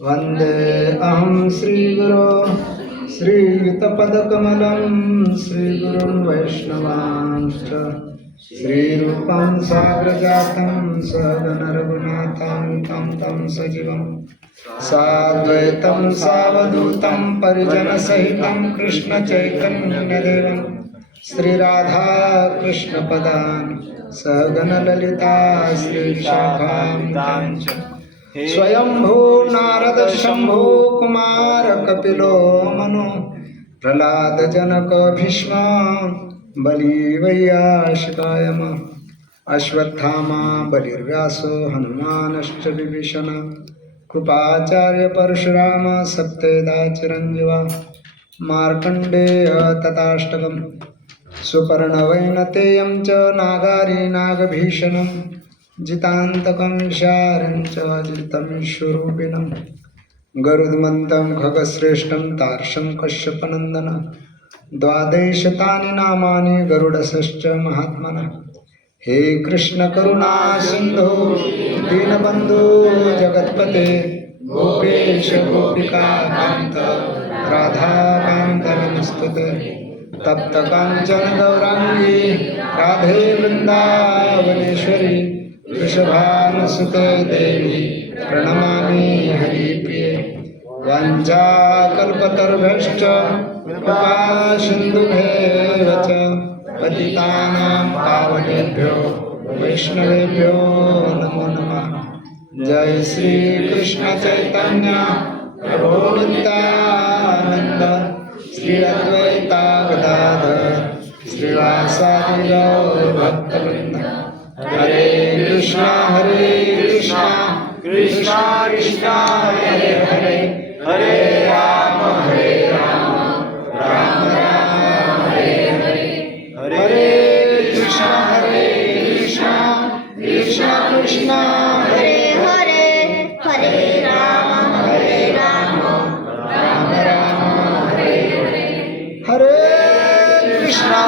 वन्दे अहं श्रीगुरो श्रीयुतपदकमलं श्रीगुरुन् वैष्णवांश्च श्रीरूपं साग्रजातं सहगणरघुनाथान्वितं तं सजीवं साद्वैतं सावधूतं परिजनसहितं कृष्णचैतन्यदेवं श्रीराधाकृष्णपदान् सहगणललिता श्रीशाखां स्वयंभू नारद शंभो कुमार कपिलो मनु प्रहलाद जनक भीष्म बलि वैयाशिकायम अश्वत्थामा बलिर्व्यासो हनुमानश्च विभीषण कृपाचार्य परशुराम सप्तेदा चिरंजीवा मार्कंडेय तथाष्टकम् सुपर्णवैनतेयं च नागारी नागभीषणम् जितान्तकं विशारं च जितमीश्वरूपिणं गरुडमन्तं खगश्रेष्ठं तार्षं कश्यपनन्दन द्वादशतानि नामानि गरुडस्य महात्मनः हे कृष्ण करुणा सिन्धु दीनबन्धु जगत्पते गोपेश गोपिकान्त राधाकान्त नमस्तुते तप्त कांचन गौरांगी राधे वृंदावनेश्वरी वृषभानुसुते देवी प्रणमामि हरिप्रिये वाञ्छाकल्पतरुभ्यश्च कृपा सिन्धुभ्येव च पतितानां पावनेभ्यो वैष्णवेभ्यो नमो नमः। जय श्री कृष्ण चैतन्य प्रभु नित्यानंद श्री अद्वैता गदाधर श्रीवासादि गौर भक्तवृंद हरे कृष्णा कृष्णा कृष्णा हरे हरे हरे राम राम राम हरे हरे हरे कृष्णा कृष्णा कृष्णा हरे हरे हरे राम राम राम हरे कृष्णा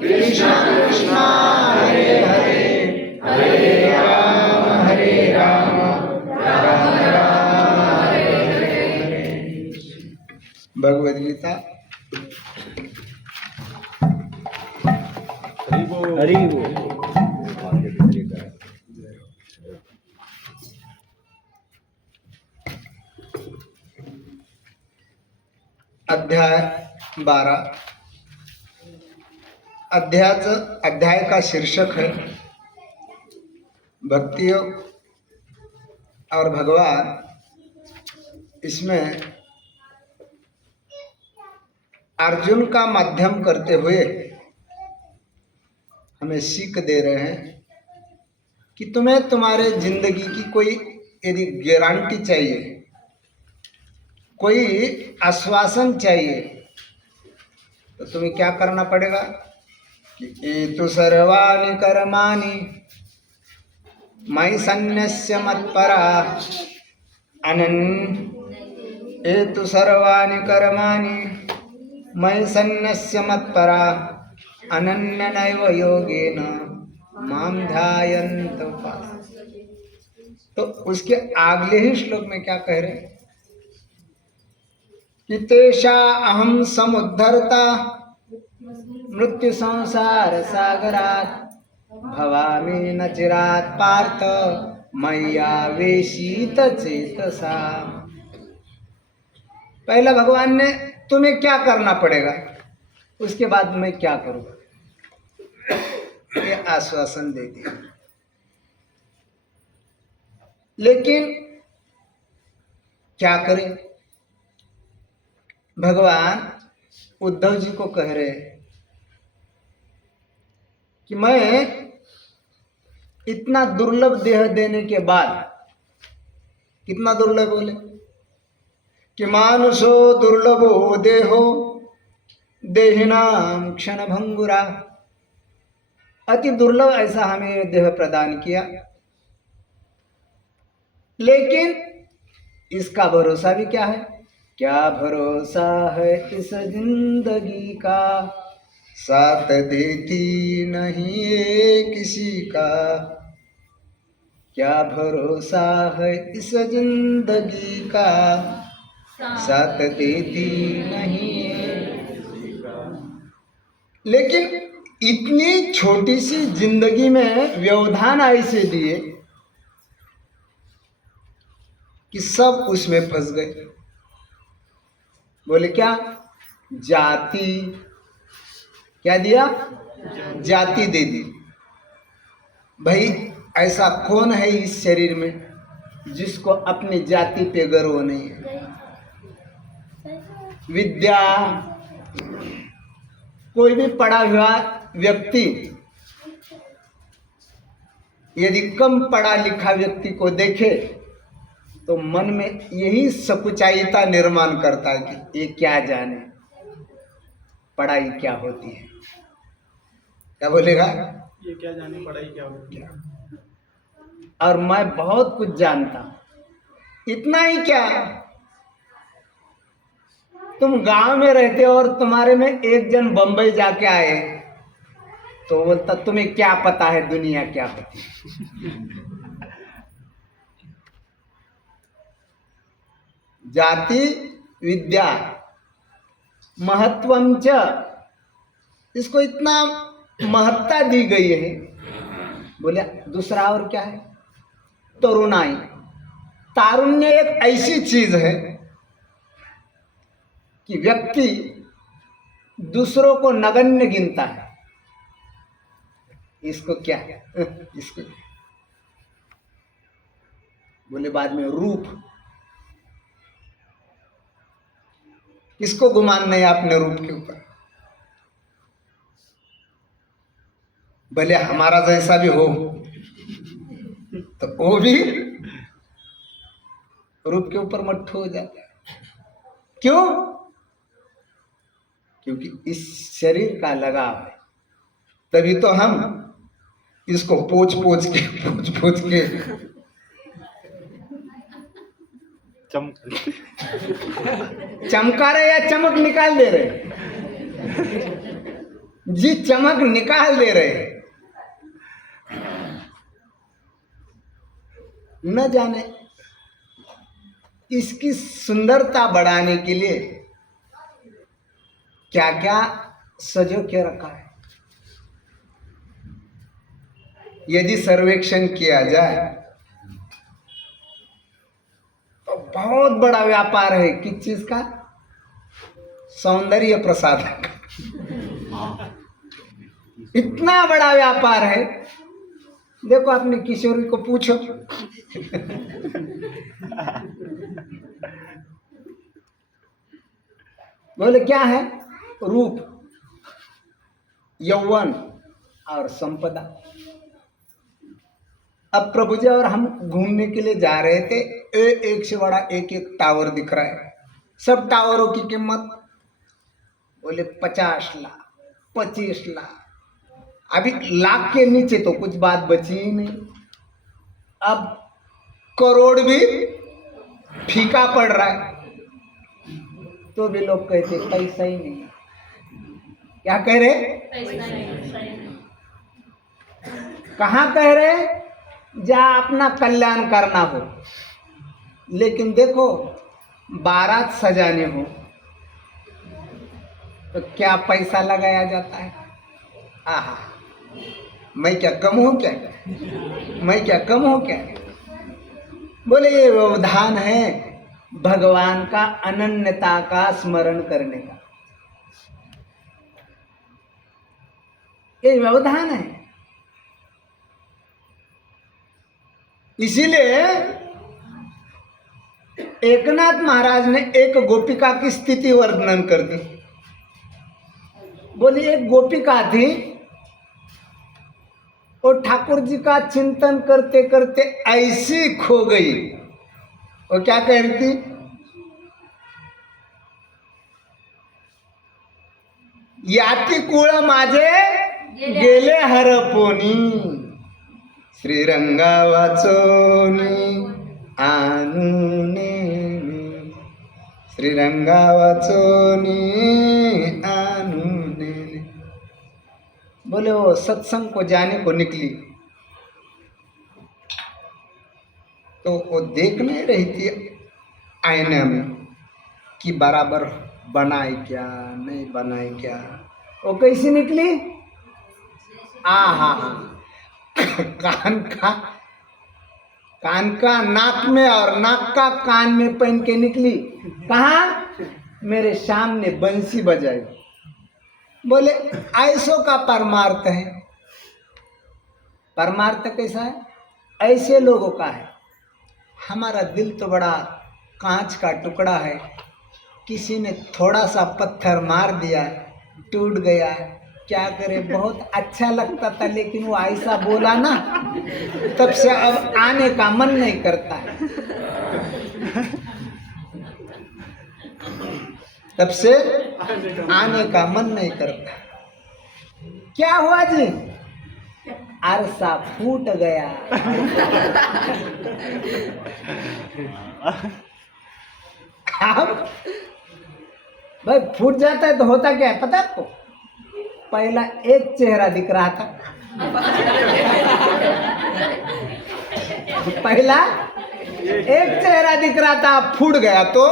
कृष्णा कृष्णा हरे हरे हरे राम राम राम हरे हरे। भगवद गीता हरि बोल। अध्याय 12। अध्याय का शीर्षक है भक्ति योग और भगवान इसमें अर्जुन का माध्यम करते हुए हमें सीख दे रहे हैं कि तुम्हें तुम्हारे जिंदगी की कोई यदि गारंटी चाहिए, कोई आश्वासन चाहिए, तो तुम्हें क्या करना पड़ेगा कि एतु सर्वाणि कर्माणि मयि सन्न्यस्य मत्परा एतु सर्वाणि कर्माणि मयि सन्न्यस्य मत्परा अनन्यनैव योगेन मां ध्यायन्त उपासते। तो उसके अगले ही श्लोक में क्या कह रहे हैं कि तेषा अहं समुद्धर्ता मृत्यु संसार सागरात् भवामि न चिरात् पार्थ मय्यावेशित चेतसा। पहला भगवान ने तुम्हें क्या करना पड़ेगा, उसके बाद मैं क्या करूँगा, ये आश्वासन दे दिया। लेकिन क्या करें, भगवान उद्धव जी को कह रहे कि मैं इतना दुर्लभ देह देने के बाद, कितना दुर्लभ बोले कि मानुषो दुर्लभो देहो देहिनाम क्षण भंगुरा, अति दुर्लभ ऐसा हमें देह प्रदान किया, लेकिन इसका भरोसा भी क्या है, क्या भरोसा है इस जिंदगी का, साथ देती नहीं है किसी का। क्या भरोसा है इस जिंदगी का, साथ देती नहीं। लेकिन इतनी छोटी सी जिंदगी में व्यवधान ऐसे दिए कि सब उसमें फंस गए। बोले क्या? जाति। क्या दिया? जाति दे दी। भाई ऐसा कौन है इस शरीर में जिसको अपनी जाति पे गर्व नहीं है? विद्या, कोई भी पढ़ा हुआ व्यक्ति यदि कम पढ़ा लिखा व्यक्ति को देखे तो मन में यही सकुचाईता निर्माण करता है कि ये क्या जाने पढ़ाई क्या होती है। क्या बोलेगा? ये क्या जाने पढ़ाई क्या होती है। और मैं बहुत कुछ जानता हूं। इतना ही क्या, तुम गांव में रहते हो और तुम्हारे में एक जन बंबई जाके आए तो बोलता तुम्हें क्या पता है दुनिया क्या होती है। जाति विद्या महत्वम च, इसको इतना महत्ता दी गई है। बोले दूसरा और क्या है? तरुणाई। तारुण्य एक ऐसी चीज है कि व्यक्ति दूसरों को नगण्य गिनता है। इसको क्या है? इसको बोले बाद में रूप। किसको गुमान नहीं अपने रूप के ऊपर? भले हमारा जैसा भी हो तो वो भी रूप के ऊपर मट्ठू हो जाता है। क्यों? क्योंकि इस शरीर का लगाव है। तभी तो हम इसको पोछ पोछ के चमका रहे या चमक निकाल दे रहे? जी चमक निकाल दे रहे। न जाने इसकी सुंदरता बढ़ाने के लिए क्या क्या सजो के रखा है। यदि सर्वेक्षण किया जाए तो बहुत बड़ा व्यापार है। किस चीज का? सौंदर्य प्रसाधन का। इतना बड़ा व्यापार है। देखो अपनी किशोरी को पूछो बोले क्या है? रूप, यौवन और संपदा। अब प्रभु जी और हम घूमने के लिए जा रहे थे। एक से बड़ा एक एक टावर दिख रहा है। सब टावरों की कीमत बोले 50 लाख 25 लाख। अभी लाख के नीचे तो कुछ बात बची ही नहीं। अब करोड़ भी फीका पड़ रहा है। तो भी लोग कहते पैसा ही नहीं। क्या कह रहे? कहाँ कह रहे? जा अपना कल्याण करना हो। लेकिन देखो बारात सजाने हो तो क्या पैसा लगाया जाता है। आहा, मैं क्या कम हूं क्या? मैं क्या कम हूं क्या? बोले ये व्यवधान है भगवान का अनन्यता का स्मरण करने का। ये व्यवधान है। इसीलिए एकनाथ महाराज ने एक गोपिका की स्थिति वर्णन कर दी। बोली एक गोपिका थी, और ठाकुर जी का चिंतन करते करते ऐसी खो गई। वो क्या कह रही थी? याती कुळ माझे गेले हरपोनी, श्रीरंगा वाचोनी आनुने, श्रीरंगा वाचोनी आनुने। बोले वो सत्संग को जाने को निकली। तो वो देख नहीं रही थी आईने में कि बराबर बनाए क्या नहीं बनाए क्या। वो कैसी निकली? हाँ, कान का नाक में और नाक का कान में पहन के निकली। कहाँ? मेरे सामने बंसी बजाई। बोले ऐसो का परमार्थ है। परमार्थ कैसा है? ऐसे लोगों का है। हमारा दिल तो बड़ा कांच का टुकड़ा है, किसी ने थोड़ा सा पत्थर मार दिया, टूट गया, क्या करे, बहुत अच्छा लगता था, लेकिन वो ऐसा बोला ना, तब से अब आने का मन नहीं करता है। तब से आने का मन नहीं करता। क्या हुआ जी? अरसा फूट गया। अब भाई फूट जाता है तो होता क्या है पता है आपको? पहला एक चेहरा दिख रहा था, पहला एक चेहरा दिख रहा था, फूट गया तो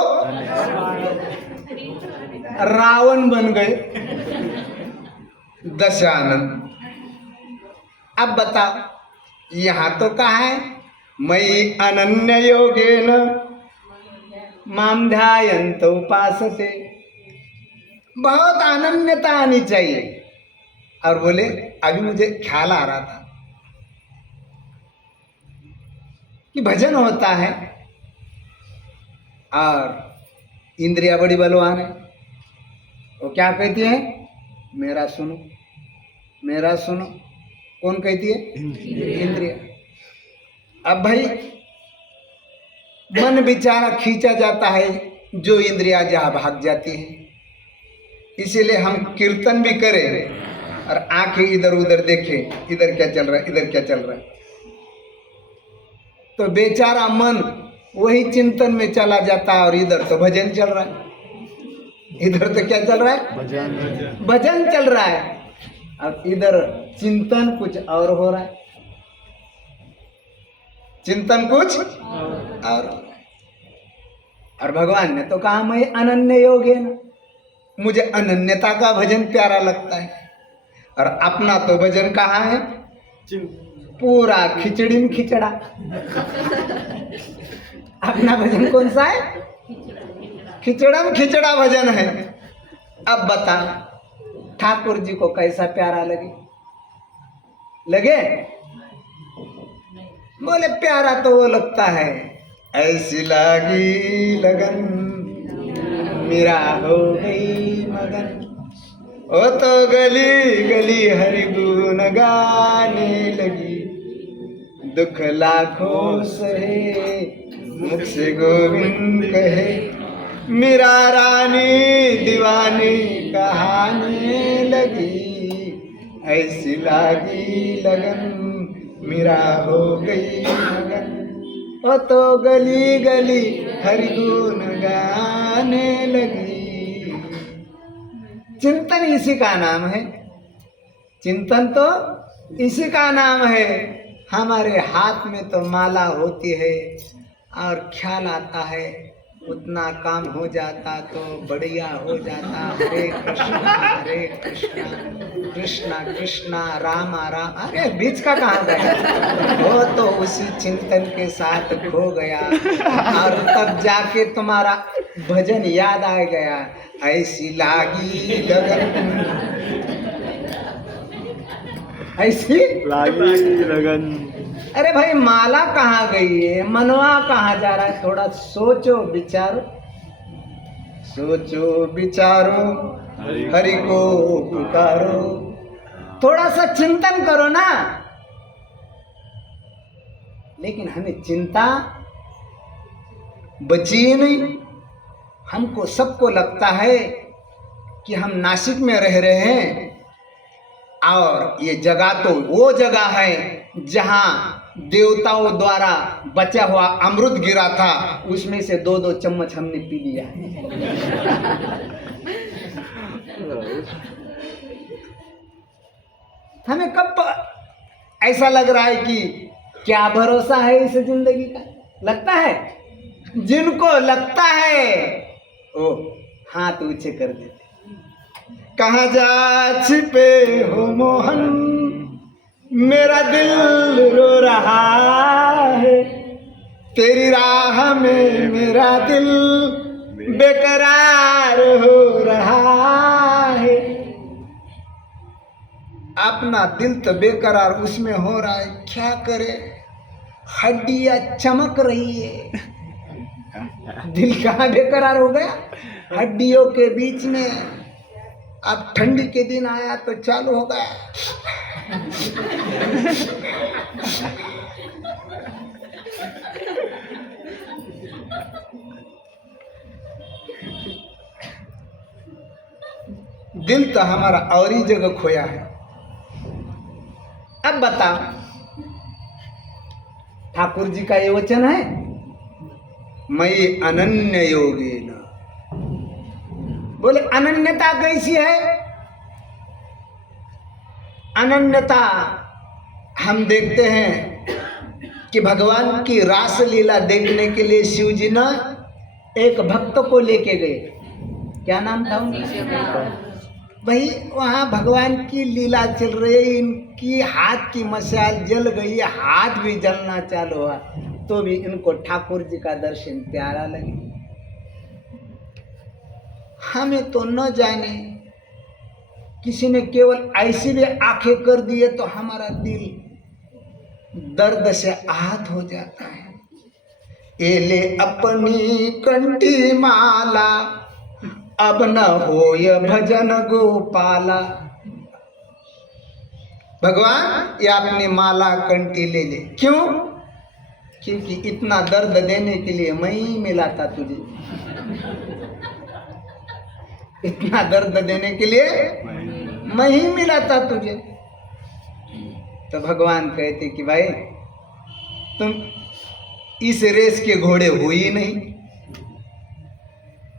रावण बन गए दशानन। अब बताओ यहाँ तो कहा है मयि अनन्य योगेन माम ध्यायन्त उपासते। बहुत अनन्यता आनी चाहिए। और बोले अभी मुझे ख्याल आ रहा था कि भजन होता है और इंद्रिया बड़ी बलवान है। वो क्या कहती है? मेरा सुनो, मेरा सुनो। कौन कहती है? इंद्रिया। अब भाई मन बेचारा खींचा जाता है, जो इंद्रिया जहाँ भाग जाती है। इसीलिए हम कीर्तन भी करें और आंखें इधर उधर देखें, इधर क्या चल रहा है, इधर क्या चल रहा है, तो बेचारा मन वही चिंतन में चला जाता है और इधर तो भजन चल रहा है। इधर तो क्या चल रहा है? भजन चल रहा है। अब इधर चिंतन कुछ और हो रहा है, चिंतन कुछ और भगवान ने तो कहा मैं अनन्य योगेन, मुझे अनन्यता का भजन प्यारा लगता है। और अपना तो भजन कहाँ है? पूरा खिचड़ी में खिचड़ा। अपना भजन कौन सा है? खिचड़ा में खिचड़ा भजन है। अब बता ठाकुर जी को कैसा प्यारा लगे? बोले प्यारा तो वो लगता है, ऐसी लागी लगन मेरा हो गई मगन, ओ तो गली गली हरि गुण गाने लगी, दुख लाखों सहे मुख से गोविंद कहे, मीरा रानी दीवानी कहाने लगी, ऐसी लागी लगन मीरा हो गई मगन, ओ तो गली गली हरि गुण गाने लगी। चिंतन इसी का नाम है, चिंतन तो इसी का नाम है। हमारे हाथ में तो माला होती है और ख्याल आता है, उतना काम हो जाता तो बढ़िया हो जाता। हरे कृष्णा कृष्णा कृष्णा राम राम, अरे बीच का कहाँ गया? वो तो उसी चिंतन के साथ खो गया और तब जाके तुम्हारा भजन याद आ गया, ऐसी लागी लगन, ऐसी लागी लगन। अरे भाई माला कहाँ गई है? मनवा कहाँ जा रहा है? थोड़ा सोचो विचारो, सोचो विचारो, हरि को पुकारो, थोड़ा सा चिंतन करो ना। लेकिन हमें चिंता बची ही नहीं। हमको सबको लगता है कि हम नासिक में रह रहे हैं और ये जगह तो वो जगह है जहां देवताओं द्वारा बचा हुआ अमृत गिरा था, उसमें से 2-2 चम्मच हमने पी लिया है। हमें कब ऐसा लग रहा है कि क्या भरोसा है इस जिंदगी का? लगता है? जिनको लगता है वो हाथ ऊंचे कर देते। कहाँ जा छिपे हो मोहन, मेरा दिल रो रहा है, तेरी राह में मेरा दिल बेकरार हो रहा है। अपना दिल तो बेकरार उसमें हो रहा है, क्या करे? हड्डियां चमक रही है, दिल कहाँ बेकरार हो गया? हड्डियों के बीच में। अब ठंडी के दिन आया तो चालू हो गया। दिल तो हमारा और ही जगह खोया है। अब बताओ, ठाकुर जी का ये वचन है, मयि अनन्य योगेन। बोले अनन्यता कैसी है? अनन्यता हम देखते हैं कि भगवान की रास लीला देखने के लिए शिव जी ने एक भक्त को लेके गए। क्या नाम था उनका? भाई वहाँ भगवान की लीला चल रही है, इनकी हाथ की मशाल जल गई, हाथ भी जलना चालू हुआ, तो भी इनको ठाकुर जी का दर्शन प्यारा लगे। हमें तो न जाने, किसी ने केवल ऐसी भी आंखें कर दिए तो हमारा दिल दर्द से आहत हो जाता है। ये ले अपनी कंठी माला, अब न होय भजन गोपाला। भगवान ये अपनी माला कंठी ले ले। क्यों? क्योंकि इतना दर्द देने के लिए मैं ही मिला था तुझे। इतना दर्द देने के लिए मैं ही मिला था तुझे। तो भगवान कहते कि भाई तुम इस रेस के घोड़े हो ही नहीं।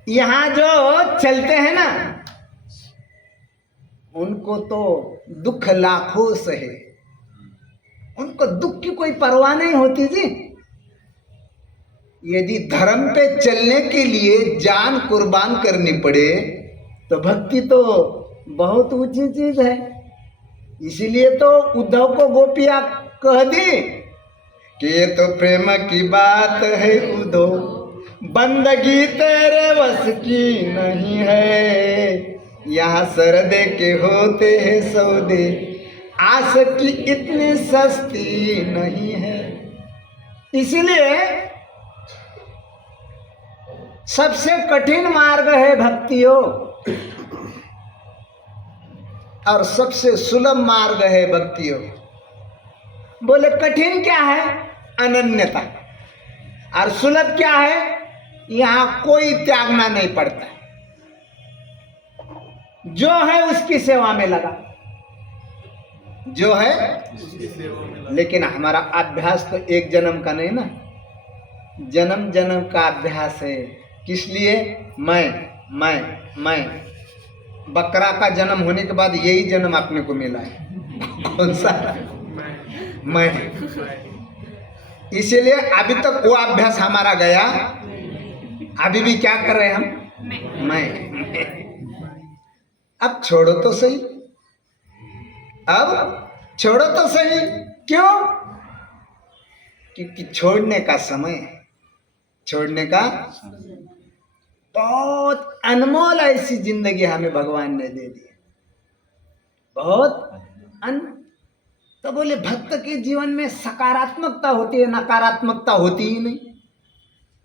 यहाँ जो चलते हैं ना, उनको तो दुख लाखों सहे, उनको दुख की कोई परवाह नहीं होती जी। यदि धर्म पे चलने के लिए जान कुर्बान करनी पड़े तो भक्ति तो बहुत ऊंची चीज है। इसीलिए तो उद्धव को गोपियां कह दी कि ये तो प्रेम की बात है उद्धव, बंदगी तेरे बस की नहीं है। यहाँ सरदे के होते हैं सौदे, आस की इतनी सस्ती नहीं है। इसलिए सबसे कठिन मार्ग है भक्तियों, और सबसे सुलभ मार्ग है भक्तियों। बोले कठिन क्या है? अनन्यता। और सुलभ क्या है? यहाँ कोई त्यागना नहीं पड़ता, जो है उसकी सेवा में लगा, जो है। लेकिन हमारा अभ्यास तो एक जन्म का नहीं ना, जन्म जन्म का अभ्यास है। किस लिए? मैं बकरा का जन्म होने के बाद यही जन्म अपने को मिला है। कौन सा? मैं। इसीलिए अभी तक वो अभ्यास हमारा गया, अभी भी क्या कर रहे हैं हम? मैं। अब छोड़ो तो सही, अब छोड़ो तो सही। क्यों? क्योंकि छोड़ने का समय है, छोड़ने का। बहुत अनमोल ऐसी जिंदगी हमें भगवान ने दे दी, बहुत तो बोले भक्त के जीवन में सकारात्मकता होती है, नकारात्मकता होती ही नहीं।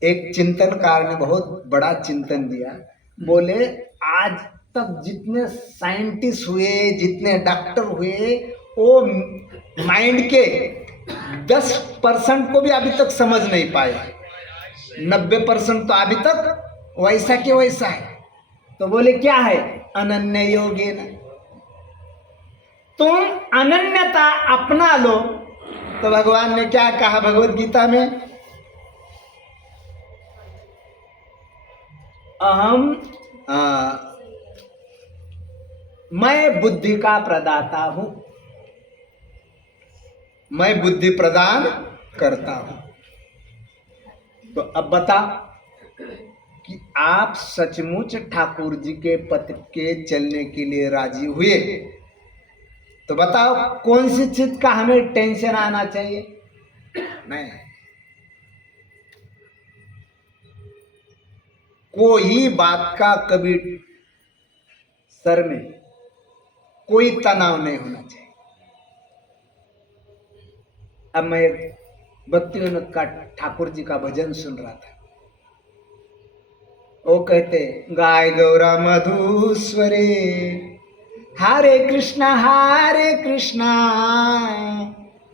एक चिंतनकार ने बहुत बड़ा चिंतन दिया। बोले आज तक जितने साइंटिस्ट हुए, जितने डॉक्टर हुए, वो माइंड के 10% को भी अभी तक समझ नहीं पाए, 90% तो अभी तक वैसा के वैसा है। तो बोले क्या है? अनन्य योगेन। तुम अनन्यता अपना लो। तो भगवान ने क्या कहा भगवत गीता में? अहम मैं बुद्धि का प्रदाता हूं, मैं बुद्धि प्रदान करता हूं। तो अब बताओ कि आप सचमुच ठाकुर जी के पथ के चलने के लिए राजी हुए, तो बताओ कौन सी चीज का हमें टेंशन आना चाहिए? नहीं, कोई बात का कभी सर में कोई तनाव नहीं होना चाहिए। अब मैं भक्ति विनोद का ठाकुर जी का भजन सुन रहा था। वो कहते, गाय गौरा मधुस्वरे हरे कृष्णा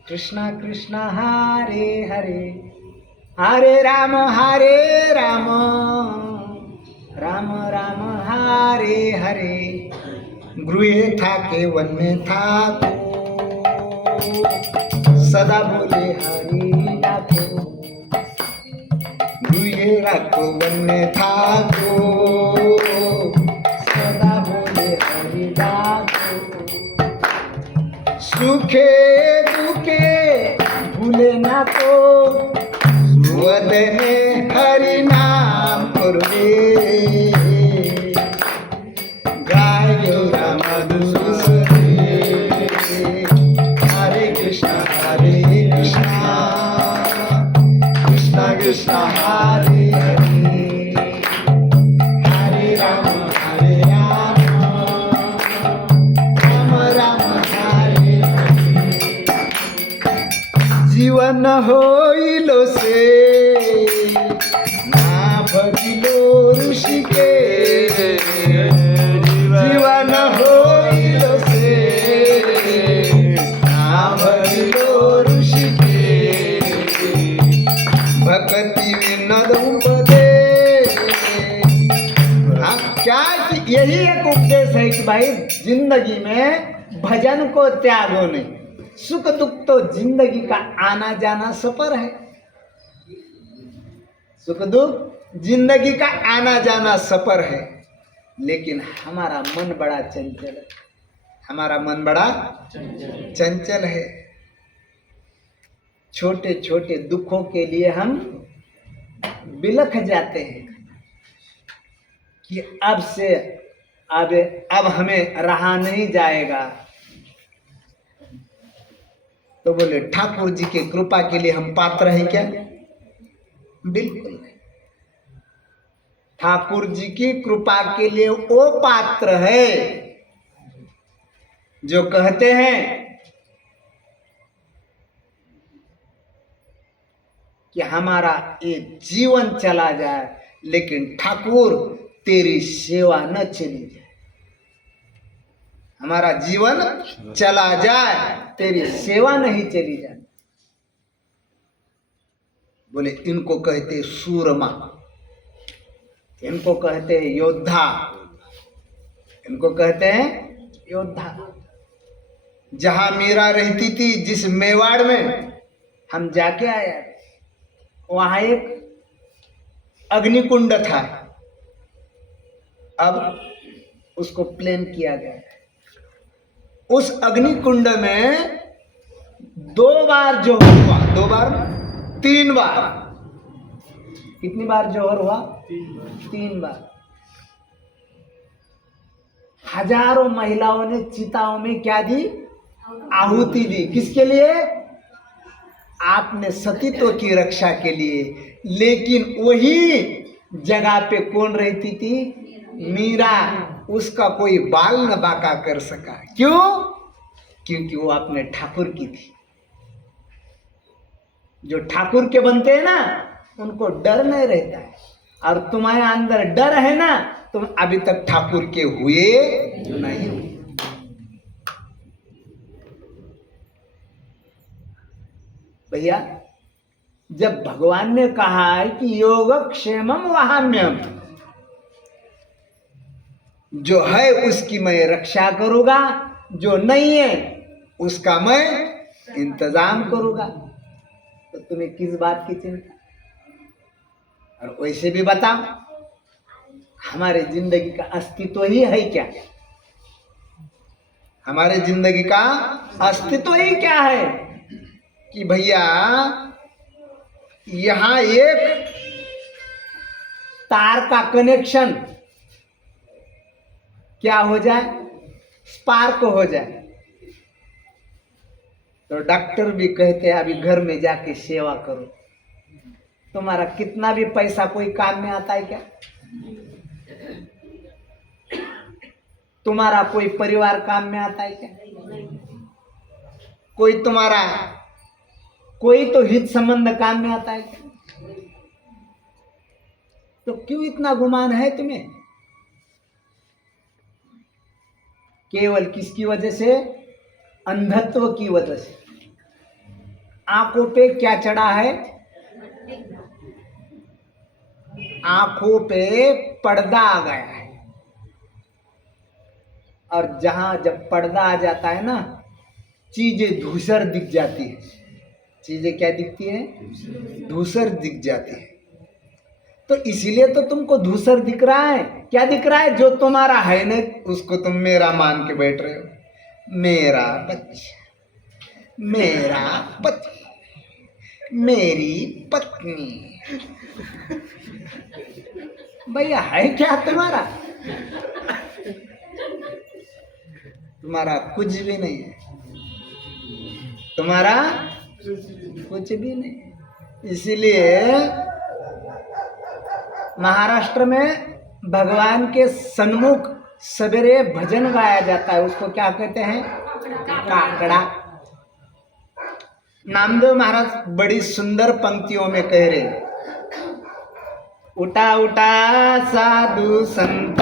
कृष्णा कृष्णा हरे हरे, हरे राम राम राम हरे हरे, गृहे था के वन में था सदा बोले हरि राखो, गृहे राखो वन में था सदा बोले हरि राखो, सुखे दुखे भूले ना को, वदने हरि नाम करवे, गाय गौरा मधुसूदन, हरे कृष्णा कृष्णा कृष्णा हरे हरे, हरे राम राम राम हरे हरे, जीवन होइलो से ना भजिलो ऋषि के, जीवन होइलो से ना भजिलो ऋषि के, भक्ति विनोद उपदेश। क्या कि यही एक उपदेश है कि भाई जिंदगी में भजन को त्यागो नहीं। सुख दुख तो जिंदगी का आना जाना सफर है, सुख दुख जिंदगी का आना जाना सफर है, लेकिन हमारा मन बड़ा चंचल है, हमारा मन बड़ा चंचल है। छोटे छोटे दुखों के लिए हम बिलख जाते हैं कि अब हमें रहा नहीं जाएगा। तो बोले ठाकुर जी के कृपा के लिए हम पात्र हैं क्या? बिल्कुल नहीं। ठाकुर जी की कृपा के लिए वो पात्र है जो कहते हैं कि हमारा ये जीवन चला जाए लेकिन ठाकुर तेरी सेवा न चली जाए, हमारा जीवन चला जाए तेरी सेवा नहीं चली जाए। बोले इनको कहते सूरमा, इनको कहते हैं योद्धा, इनको कहते हैं योद्धा। जहां मीरा रहती थी, जिस मेवाड़ में हम जाके आए, वहां एक अग्निकुंड था, अब उसको प्लेन किया गया है। उस अग्निकुंड में 2 बार जोहर हुआ, 2 बार 3 बार, कितनी बार जोहर हुआ? 3 बार। हजारों महिलाओं ने चिताओं में क्या दी? आहुति दी। किसके लिए? आपने सतीत्व की रक्षा के लिए। लेकिन वही जगह पे कौन रहती थी? मीरा। उसका कोई बाल न बाका कर सका। क्यों? क्योंकि वो अपने ठाकुर की थी। जो ठाकुर के बनते हैं ना, उनको डर नहीं रहता है। और तुम्हारे अंदर डर है ना, तुम अभी तक ठाकुर के हुए नहीं हुए। भैया, जब भगवान ने कहा है कि योगक्षेमम वहाम्यम, जो है उसकी मैं रक्षा करूंगा, जो नहीं है उसका मैं इंतजाम करूंगा। तो तुम्हें किस बात की चिंता? और वैसे भी बताओ, हमारे जिंदगी का अस्तित्व ही है क्या? हमारे जिंदगी का अस्तित्व ही क्या है कि भैया यहाँ एक तार का कनेक्शन क्या हो जाए, स्पार्क हो जाए। तो डॉक्टर भी कहते हैं अभी घर में जाके सेवा करो। तुम्हारा कितना भी पैसा कोई काम में आता है क्या? तुम्हारा कोई परिवार काम में आता है क्या? कोई तुम्हारा कोई तो हित संबंध काम में आता है क्या? तो क्यों इतना गुमान है तुम्हें? केवल किसकी वजह से? अंधत्व की वजह से। आंखों पे क्या चढ़ा है? आंखों पे पर्दा आ गया है। और जहां जब पर्दा आ जाता है ना, चीजें धूसर दिख जाती है। चीजें क्या दिखती है? धूसर दिख जाती है। तो इसीलिए तो तुमको धूसर दिख रहा है। क्या दिख रहा है? जो तुम्हारा है ना, उसको तुम मेरा मान के बैठ रहे हो। मेरा बच्चा, मेरा पति, मेरी पत्नी। भैया है क्या तुम्हारा? तुम्हारा कुछ भी नहीं है। तुम्हारा कुछ भी नहीं। इसीलिए महाराष्ट्र में भगवान के सन्मुख सवेरे भजन गाया जाता है। उसको क्या कहते हैं? काकड़ा। नामदेव महाराज बड़ी सुंदर पंक्तियों में कह रहे, उठा उठा साधु संत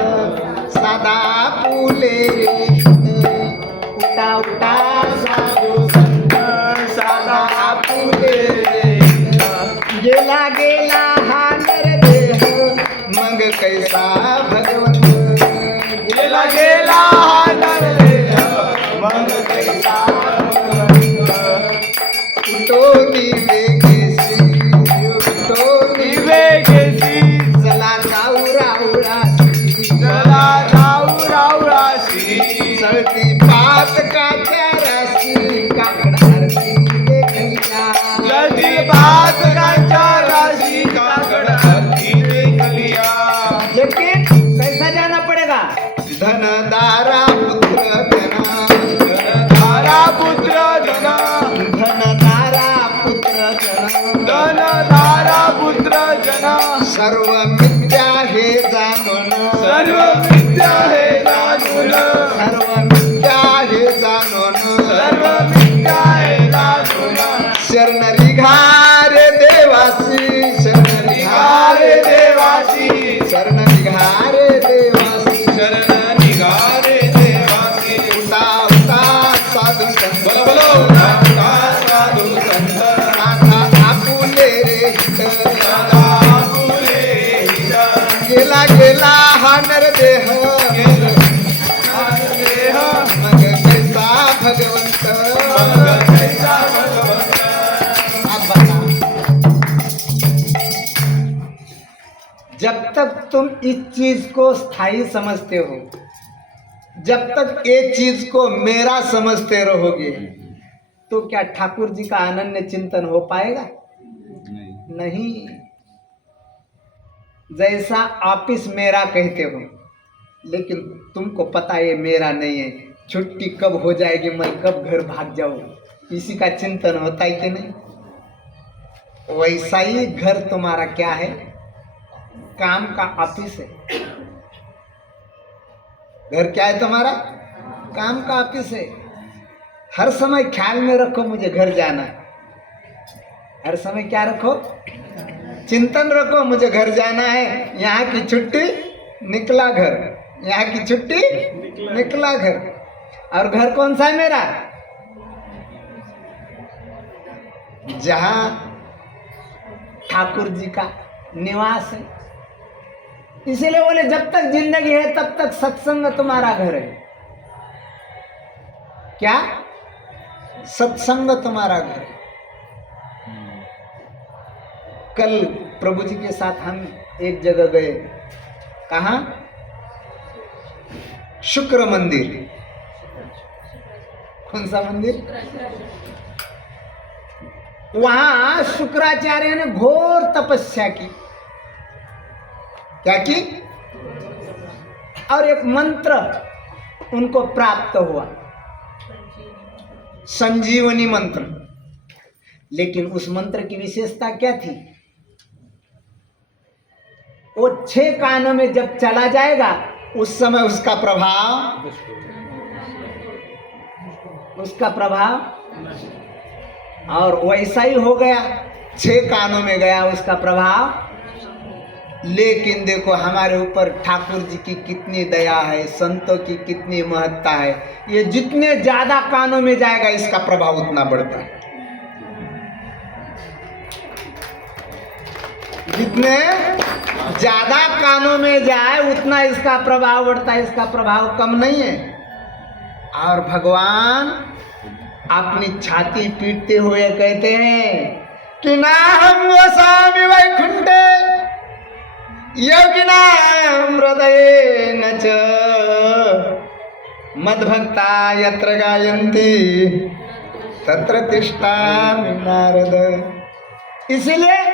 सदा फूले रे। उठा उठा साधु संत सदा फूले रे। गेला गेला हा नरदेह मग कैसा भगवंत। गेला गेला हा नरदेह मग कैसा भगवंत। उठो निवेगेसी, उठो निवेगेसी, चला जाऊ राऊळासी, चला जाऊ राऊळासी। सळती पात काच्यारासी, काकडा आरती देखलिया। सळती पात काच्यारासी, काकडा आरती देखलिया। लेकिन कैसा जाना पड़ेगा? धनदारा पुत्र जना, धनदारा पुत्र जना, धनदारा पुत्र जना, धनदारा पुत्र जना। सर्व मिथ्या हे जाणून, सर्व मिथ्या हे जाणून, सर्व मिथ्या हे जाणून, सर्व मिथ्या हे जाणून। शरण निघारे देवासी, शरण निघारे देवासी, शरण निघारे देवासी, शरण निघारे देवासी। उठा उठा साधू संत, बोलो बोलो, उठा उठा साधू संत, राधा आपुले रे हित, राधा आपुले रे हित। गेला गेला हा नरदेह, गेला हा नरदेह मग कैसा भगवंत, मग कैसा भगवंत। अब बता, जब तक तुम इस चीज को स्थायी समझते हो, जब तक ये चीज को मेरा समझते रहोगे, तो क्या ठाकुर जी का अनन्य चिंतन हो पाएगा? नहीं। जैसा ऑफिस मेरा कहते हो, लेकिन तुमको पता है ये मेरा नहीं है, छुट्टी कब हो जाएगी, मैं कब घर भाग जाऊं, इसी का चिंतन होता है कि नहीं? वैसा ही घर तुम्हारा क्या है? काम का ऑफिस है। घर क्या है तुम्हारा? काम का ऑफिस है। हर समय ख्याल में रखो मुझे घर जाना है। हर समय क्या रखो? चिंतन रखो मुझे घर जाना है। यहाँ की छुट्टी, निकला घर। यहाँ की छुट्टी, निकला घर। और घर कौन सा है मेरा? जहाँ ठाकुर जी का निवास है। इसीलिए बोले जब तक जिंदगी है तब तक सत्संग तुम्हारा घर है। क्या? सत्संग तुम्हारा घर है। कल प्रभु जी के साथ हम एक जगह गए। कहाँ? शुक्र मंदिर। कौन सा मंदिर? वहां शुक्राचार्य ने घोर तपस्या की। क्या की? और एक मंत्र उनको प्राप्त हुआ, संजीवनी मंत्र। लेकिन उस मंत्र की विशेषता क्या थी? वो 6 कानों में जब चला जाएगा उस समय उसका प्रभाव और वैसा ही हो गया, 6 कानों में गया उसका प्रभाव। लेकिन देखो हमारे ऊपर ठाकुर जी की कितनी दया है, संतों की कितनी महत्ता है। ये जितने ज्यादा कानों में जाएगा इसका प्रभाव उतना बढ़ता है, जितने ज्यादा कानों में जाए उतना इसका प्रभाव बढ़ता है, इसका प्रभाव कम नहीं है। और भगवान अपनी छाती पीटते हुए कहते हैं कि नाहं वसामि वैकुंठे योगिनां हृदयेन च मद्भक्ता यत्र गायन्ति तत्र तिष्ठामि नारद। इसीलिए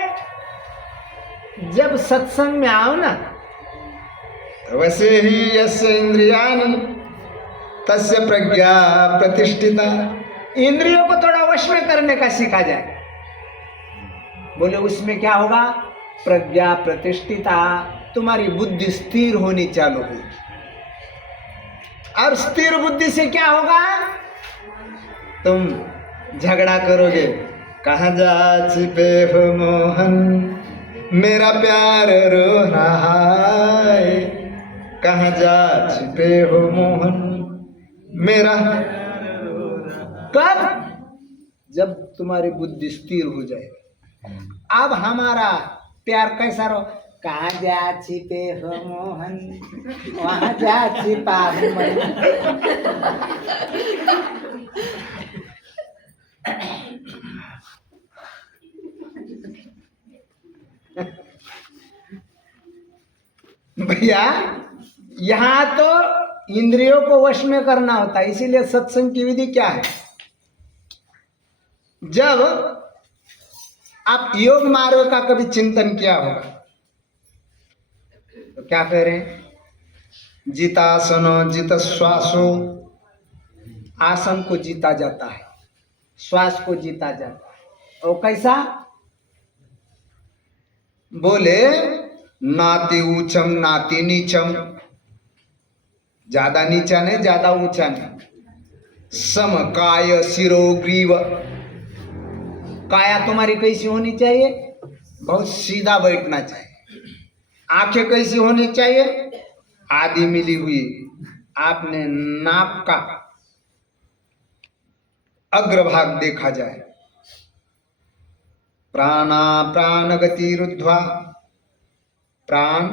जब सत्संग में आओ ना, वैसे ही यस्य इंद्रियाणि तस्य प्रज्ञा प्रतिष्ठिता। इंद्रियों को थोड़ा वश में करने का सीखा जाए, बोले उसमें क्या होगा? प्रज्ञा प्रतिष्ठिता, तुम्हारी बुद्धि स्थिर होनी चालू हुई। और स्थिर बुद्धि से क्या होगा? तुम झगड़ा करोगे, कहाँ जा छिपे हो मोहन मेरा प्यार रो रहा है, कहाँ जा छिपे हो मोहन मेरा। कब? जब तुम्हारी बुद्धि स्थिर हो जाए। अब हमारा प्यार कैसा रहो? कहाँ जा छिपे हो मोहन वहाँ जा छिपा हूँ मैं। भैया यहाँ तो इंद्रियों को वश में करना होता है। इसीलिए सत्संग की विधि क्या है? जब आप योग मार्ग का कभी चिंतन किया होगा तो क्या कह रहे हैं? जितासनो जित श्वासो, आसन को जीता जाता है, श्वास को जीता जाता है। और कैसा? बोले नाति ऊंचम नाति नीचम, ज्यादा नीचा नहीं ज्यादा ऊंचा नहीं। समकाय शिरो ग्रीव, काया तुम्हारी कैसी होनी चाहिए? बहुत सीधा बैठना चाहिए। आंखें कैसी होनी चाहिए? आधी मिली हुई। आपने नाक का अग्रभाग देखा जाए। प्राणा प्राण गति रुद्ध्वा, प्राण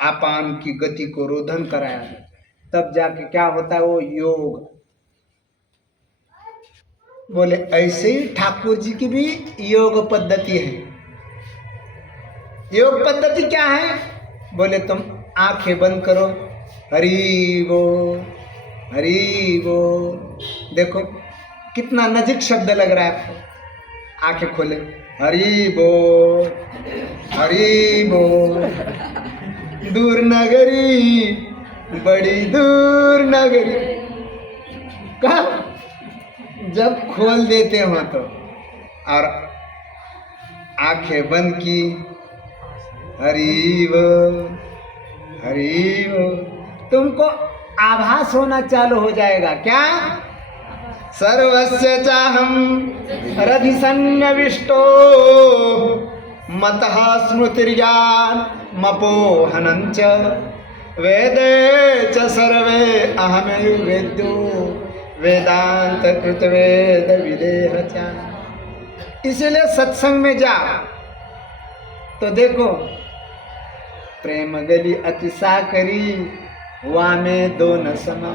आपान की गति को रोधन कराया, तब जाके क्या होता है? वो योग। बोले ऐसे ही ठाकुर जी की भी योग पद्धति है। योग पद्धति क्या है? बोले तुम आंखें बंद करो, हरि बोल हरि बोल। देखो कितना नजीक शब्द लग रहा है आपको। आंखें खोले, हरि बोल हरि बोल। दूर नगरी बड़ी दूर नगरी। कब? जब खोल देते हो तो। और आंखें बंद की, हरि बोल हरि बोल। तुमको आभास होना चालू हो जाएगा। क्या? सर्वस्य चाहम रधि सन्निविष्टो मतः स्मृतिर्ज्ञान मपोहनंच वेदे च सर्वे अहमेव वेद्यो वेदांत कृत वेद विदेह चा। इसलिए सत्संग में जा तो देखो, प्रेम गली अतिशा करी वामे दो न समा।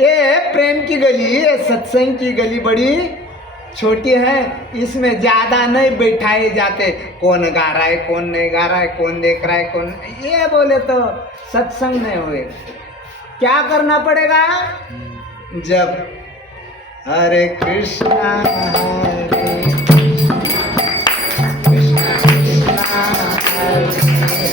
ये प्रेम की गली, ये सत्संग की गली बड़ी छोटी है। इसमें ज्यादा नहीं बैठाए जाते। कौन गा रहा है, कौन नहीं गा रहा है, कौन देख रहा है, कौन, ये बोले तो सत्संग नहीं होएगा। क्या करना पड़ेगा? जब हरे कृष्णा हरे कृष्णा कृष्णा हरे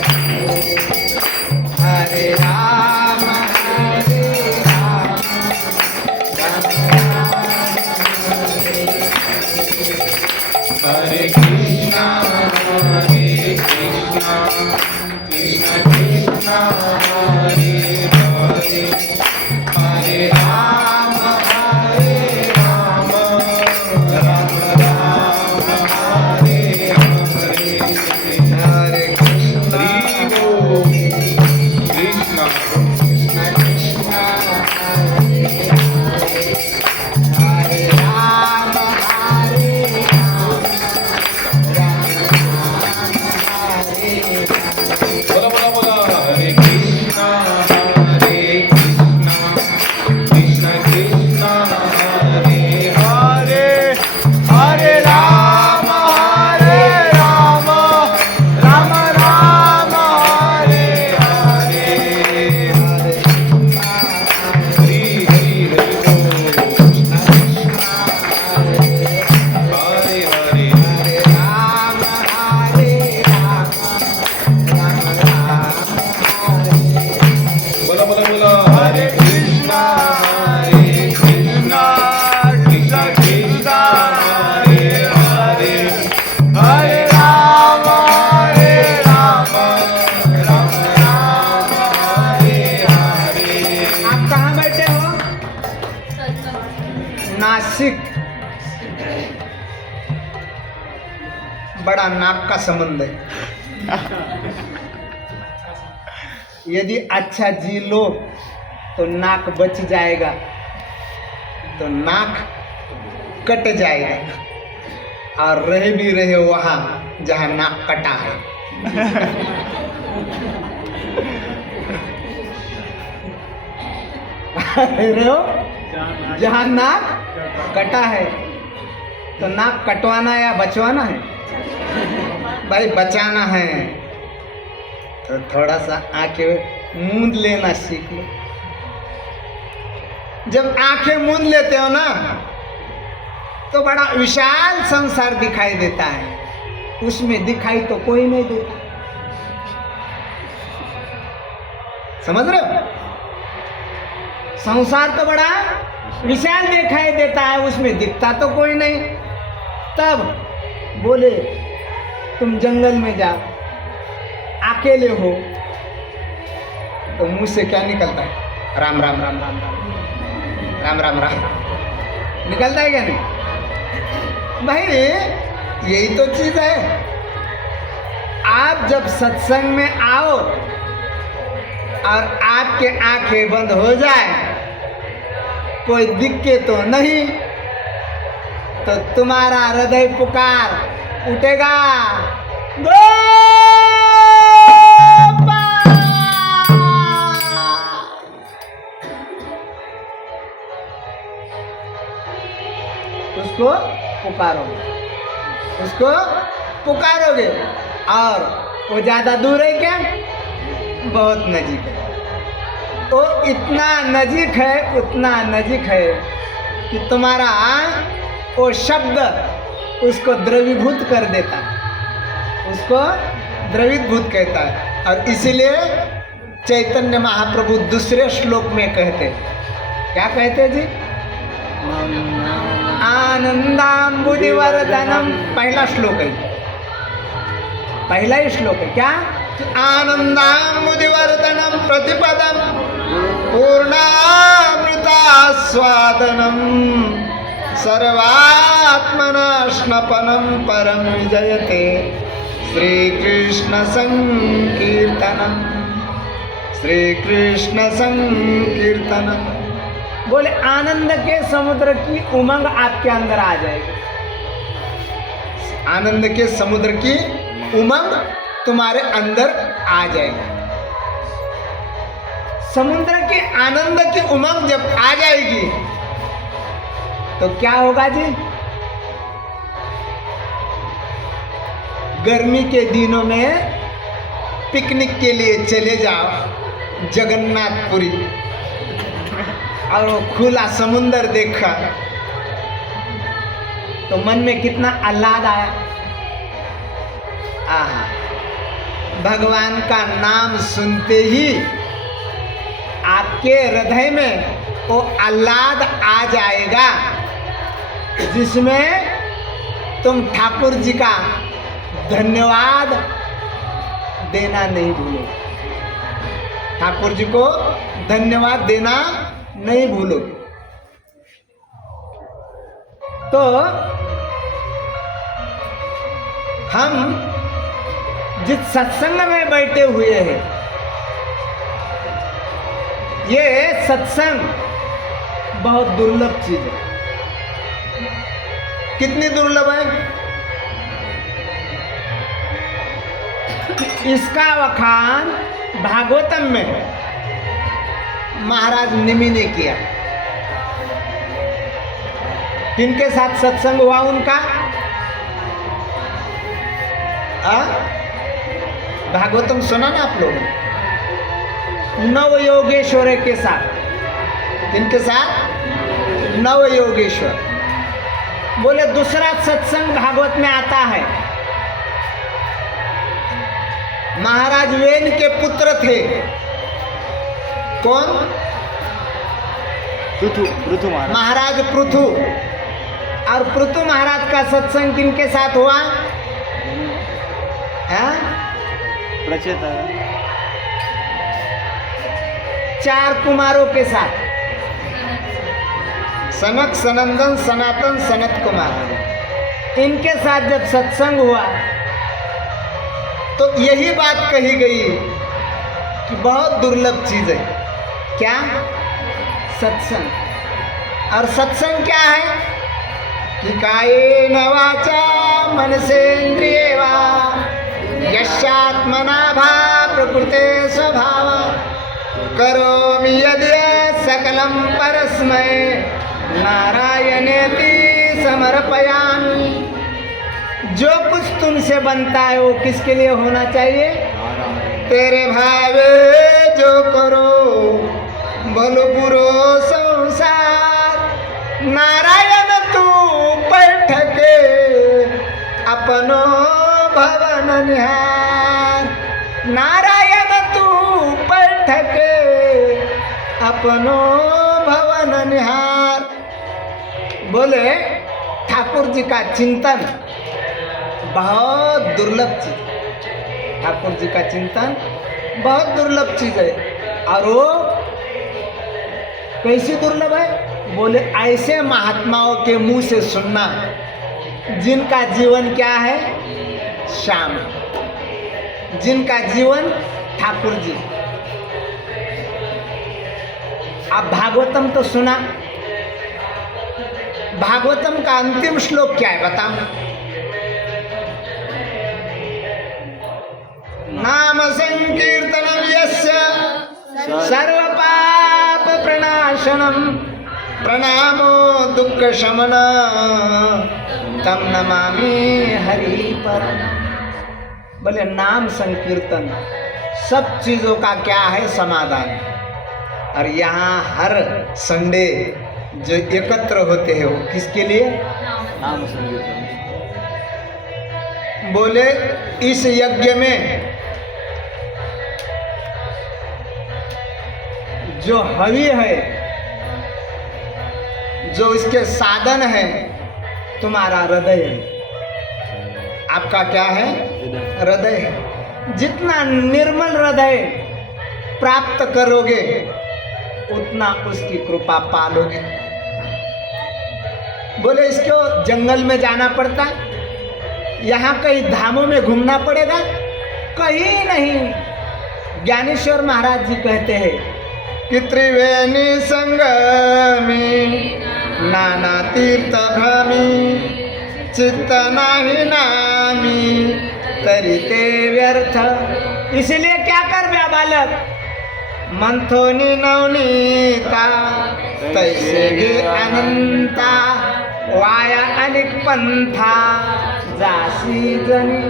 नासिक। बड़ा नाक का संबंध है। यदि अच्छा जी लो तो नाक बच जाएगा, तो नाक कट जाएगा और रह भी रहे वहाँ जहाँ नाक कटा है। रहे हो जहाँ नाक कटा है, तो नाक कटवाना या बचवाना है? भाई बचाना है तो थोड़ा सा आंखें मूंद लेना सीख लो। जब आंखें मूंद लेते हो ना तो बड़ा विशाल संसार दिखाई देता है, उसमें दिखाई तो कोई नहीं देता। समझ रहे हो? संसार तो बड़ा विशाल दिखाई देता है, उसमें दिखता तो कोई नहीं। तब बोले तुम जंगल में जाओ, अकेले हो, तो मुंह से क्या निकलता है? राम राम राम राम राम राम राम राम निकलता है क्या नहीं? भाई यही तो चीज है। आप जब सत्संग में आओ और आपके आंखें बंद हो जाए, कोई दिखे तो नहीं, तो तुम्हारा हृदय पुकार उठेगा, उसको पुकारोगे, उसको पुकारोगे। और वो ज्यादा दूर है क्या? बहुत नजीक है। वो इतना नजीक है, उतना नजीक है कि तुम्हारा वो शब्द उसको द्रवीभूत कर देता है, उसको द्रवीभूत कहता है। और इसीलिए चैतन्य महाप्रभु दूसरे श्लोक में कहते, क्या कहते जी? आनंदाम्बुधिवर्धनम, पहला श्लोक है, पहला ही श्लोक है। क्या? आनंदाम्बुधिवर्धनम प्रतिपदम पूर्णामृतास्वादनम सर्वात्मना स्नपनम परम विजयते श्री कृष्ण संकीर्तनम, श्री कृष्ण संकीर्तनम। बोले आनंद के समुद्र की उमंग आपके अंदर आ जाएगी। आनंद के समुद्र की उमंग तुम्हारे अंदर आ जाएगी। समुद्र के आनंद की उमंग जब आ जाएगी तो क्या होगा जी? गर्मी के दिनों में पिकनिक के लिए चले जाओ जगन्नाथपुरी और वो खुला समुंदर देखा तो मन में कितना आह्लाद आया। आहा, भगवान का नाम सुनते ही आपके हृदय में वो आह्लाद आ जाएगा, जिसमें तुम ठाकुर जी का धन्यवाद देना नहीं भूलो। ठाकुर जी को धन्यवाद देना नहीं भूलो। तो हम जिस सत्संग में बैठे हुए हैं, ये सत्संग बहुत दुर्लभ चीज है। कितनी दुर्लभ है? इसका वखान भागवतम में महाराज निमि ने किया। किनके साथ सत्संग हुआ उनका? भागवतम सुना ना आप लोगों ने? नव योगेश्वर के साथ। किनके साथ? नव योगेश्वर। बोले दूसरा सत्संग भागवत में आता है। महाराज वेन के पुत्र थे। कौन? पृथु महाराज। महाराज पृथु। और पृथु महाराज का सत्संग किनके साथ हुआ? प्रचेता 4 कुमारों के साथ। सनक, सनंदन, सनातन, सनत कुमार। इनके साथ जब सत्संग हुआ तो यही बात कही गई कि बहुत दुर्लभ चीज है। क्या? सत्संग। और सत्संग क्या है? कि कायेन वाचा मनसेन्द्रिये वा यस्यात्मना भाव प्रकृते स्वभाव करोमि यद्यत् सकलं परस्मै नारायणेति समर्पयामि। जो कुछ तुमसे बनता है वो किसके लिए होना चाहिए? तेरे भावे जो करो भलो बुरो संसार। नारायण तू बैठके अपनो भवन निहार। नारायण तू बैठके अपनो भवन निहार। बोले ठाकुर जी का चिंतन बहुत दुर्लभ चीज। ठाकुर जी का चिंतन बहुत दुर्लभ चीज है। और वो कैसी दुर्लभ है? बोले ऐसे महात्माओं के मुंह से सुनना जिनका जीवन क्या है? श्याम। जिनका जीवन ठाकुर जी। अब भागवतम तो सुना। भागवतम का अंतिम श्लोक क्या है बताओ? नाम संकीर्तनम यस्य सर्व पाप प्रणाशनम प्रणामो दुख शमन तम नमामि हरि परम। बोले नाम संकीर्तन सब चीजों का क्या है? समाधान। और यहाँ हर संडे जो एकत्र होते हैं वो किसके लिए? नाम संकीर्तन। बोले इस यज्ञ में जो हवि है, जो इसके साधन है, तुम्हारा हृदय है। आपका क्या है? हृदय है। जितना निर्मल हृदय प्राप्त करोगे उतना उसकी कृपा पालोगे। बोले इसको जंगल में जाना पड़ता, यहाँ कहीं धामों में घूमना पड़ेगा? कहीं नहीं। ज्ञानेश्वर महाराज जी कहते हैं कि त्रिवेणी संगमी नाना तीर्थ भ्रमी चित्त नाही नामी करिते व्यर्थ। इसलिए क्या कर बे बालक? मंथोनी नवनीता तैसे गे अनंता वाया अनेक पंथा जासी जनी।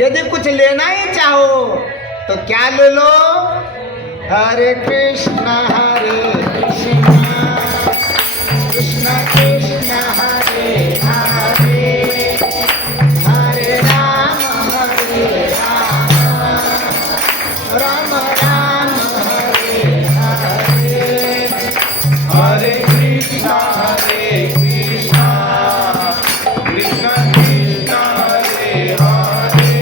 यदि कुछ लेना ही चाहो तो क्या ले लो? हरे कृष्णा कृष्णा कृष्णा हरे हरे हरे राम राम राम हरे हरे हरे कृष्णा कृष्णा कृष्णा हरे हरे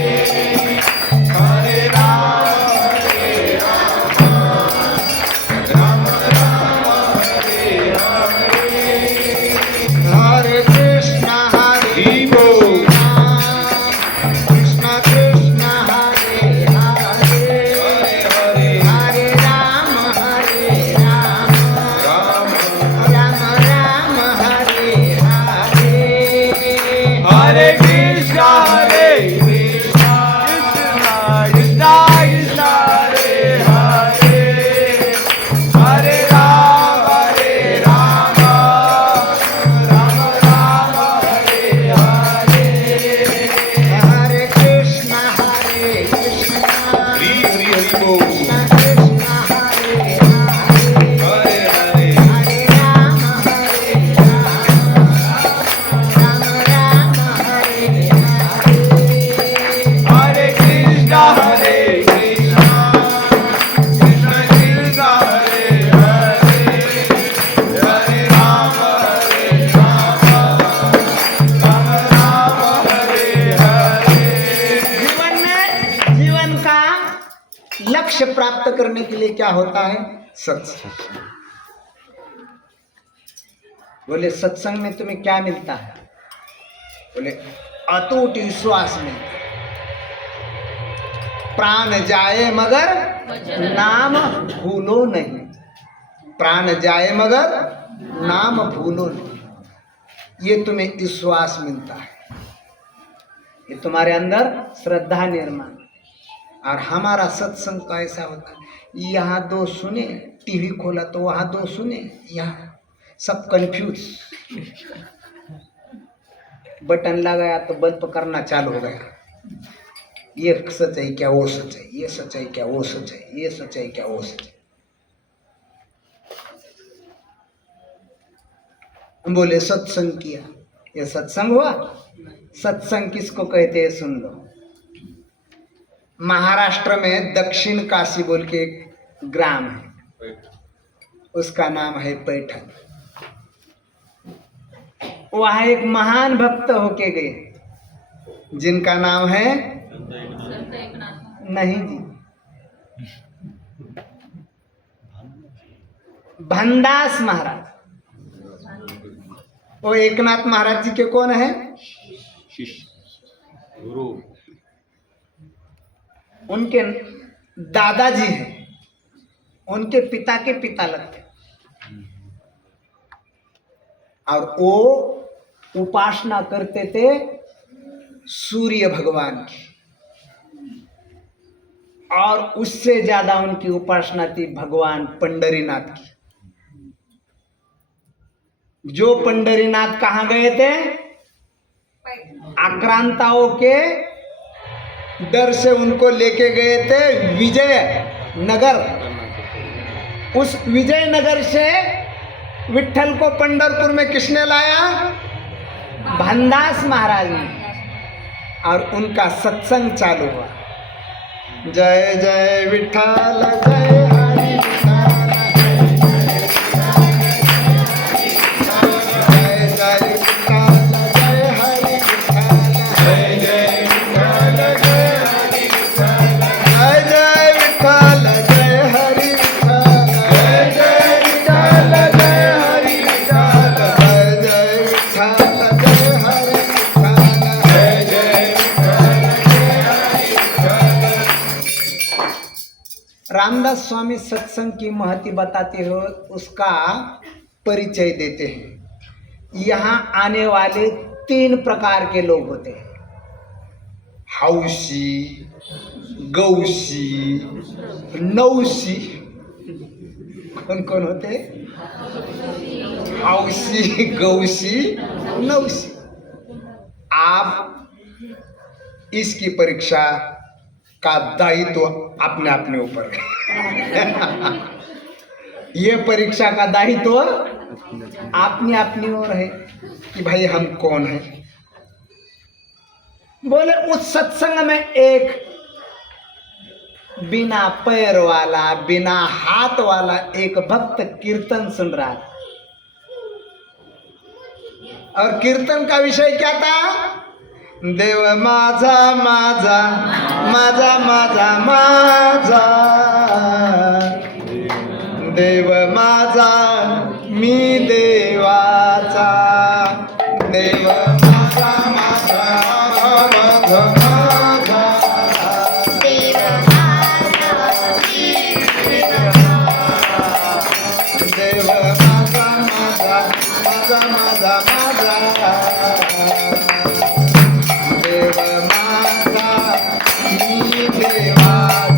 बोल कृष्ण हरे हरे हरे हरे हरे राम राम राम हरे हरे हरे कृष्णा हरे कृष्णा कृष्ण कृष्णा हरे हरे हरे राम राम राम हरे हरे। जीवन का लक्ष्य प्राप्त करने के लिए क्या होता है? सत्संग। बोले सत्संग में तुम्हें क्या मिलता है? बोले अटूट विश्वास मिलता है। प्राण जाए मगर नाम भूलो नहीं। प्राण जाए मगर नाम भूलो नहीं। ये तुम्हें विश्वास मिलता है, ये तुम्हारे अंदर श्रद्धा निर्माण। और हमारा सत्संग तो ऐसा होता है, यहाँ दो सुने, टीवी खोला तो वहाँ दो सुने, यहाँ सब कंफ्यूज। बटन लगाया तो बल्ब करना चालू हो गया। ये सच है क्या वो सच है, ये सच है क्या वो सच है, ये सच है क्या वो सच है। बोले सत्संग किया, ये सत्संग हुआ? सत्संग किसको कहते हैं सुन लो। महाराष्ट्र में दक्षिण काशी बोल के एक ग्राम है, उसका नाम है पैठण। वहां एक महान भक्त होके गए जिनका नाम है नहीं जी, भनदास महाराज। वो एकनाथ महाराज जी के कौन है? शिष्य गुरु उनके दादाजी हैं, उनके पिता के पिता लगते। और वो उपासना करते थे सूर्य भगवान की, और उससे ज्यादा उनकी उपासना थी भगवान पंढरीनाथ की। जो पंढरीनाथ कहाँ गए थे? आक्रांताओं के डर से उनको लेके गए थे विजय नगर। उस विजय नगर से विट्ठल को पंढरपुर में किसने लाया? भनदास महाराज ने। और उनका सत्संग चालू हुआ। जय जय विट्ठल जय हरि विठ्ठल, जय जय विट्ठल जय हरि विठ्ठल, जय जय विट्ठल जय हरि विठ्ठल, जय जय विट्ठल जय हरि विठ्ठल, जय जय विट्ठल जय हरि विठ्ठल, जय जय विट्ठल जय हरि विठ्ठल, जय जय विट्ठल जय हरि विठ्ठल। रामदास स्वामी सत्संग की महत्व बताते हो, उसका परिचय देते हैं। यहाँ आने वाले 3 प्रकार के लोग होते हैं, हौसी, गौसी, नौसी। कौन कौन होते? हौसी, गौसी, नौसी। आप इसकी परीक्षा का दायित्व अपने अपने ऊपर है। ये परीक्षा का दायित्व अपनी अपनी ओर है कि भाई हम कौन है। बोले उस सत्संग में एक बिना पैर वाला, बिना हाथ वाला एक भक्त कीर्तन सुन रहा था। और कीर्तन का विषय क्या था? देव माझा माझा माझा माझा माझा, देव माझा मी देवाचा, देव माझा माझा माझा माझा, देव माझा माझा माझा माझा माझा, देव माझा मी देवाचा।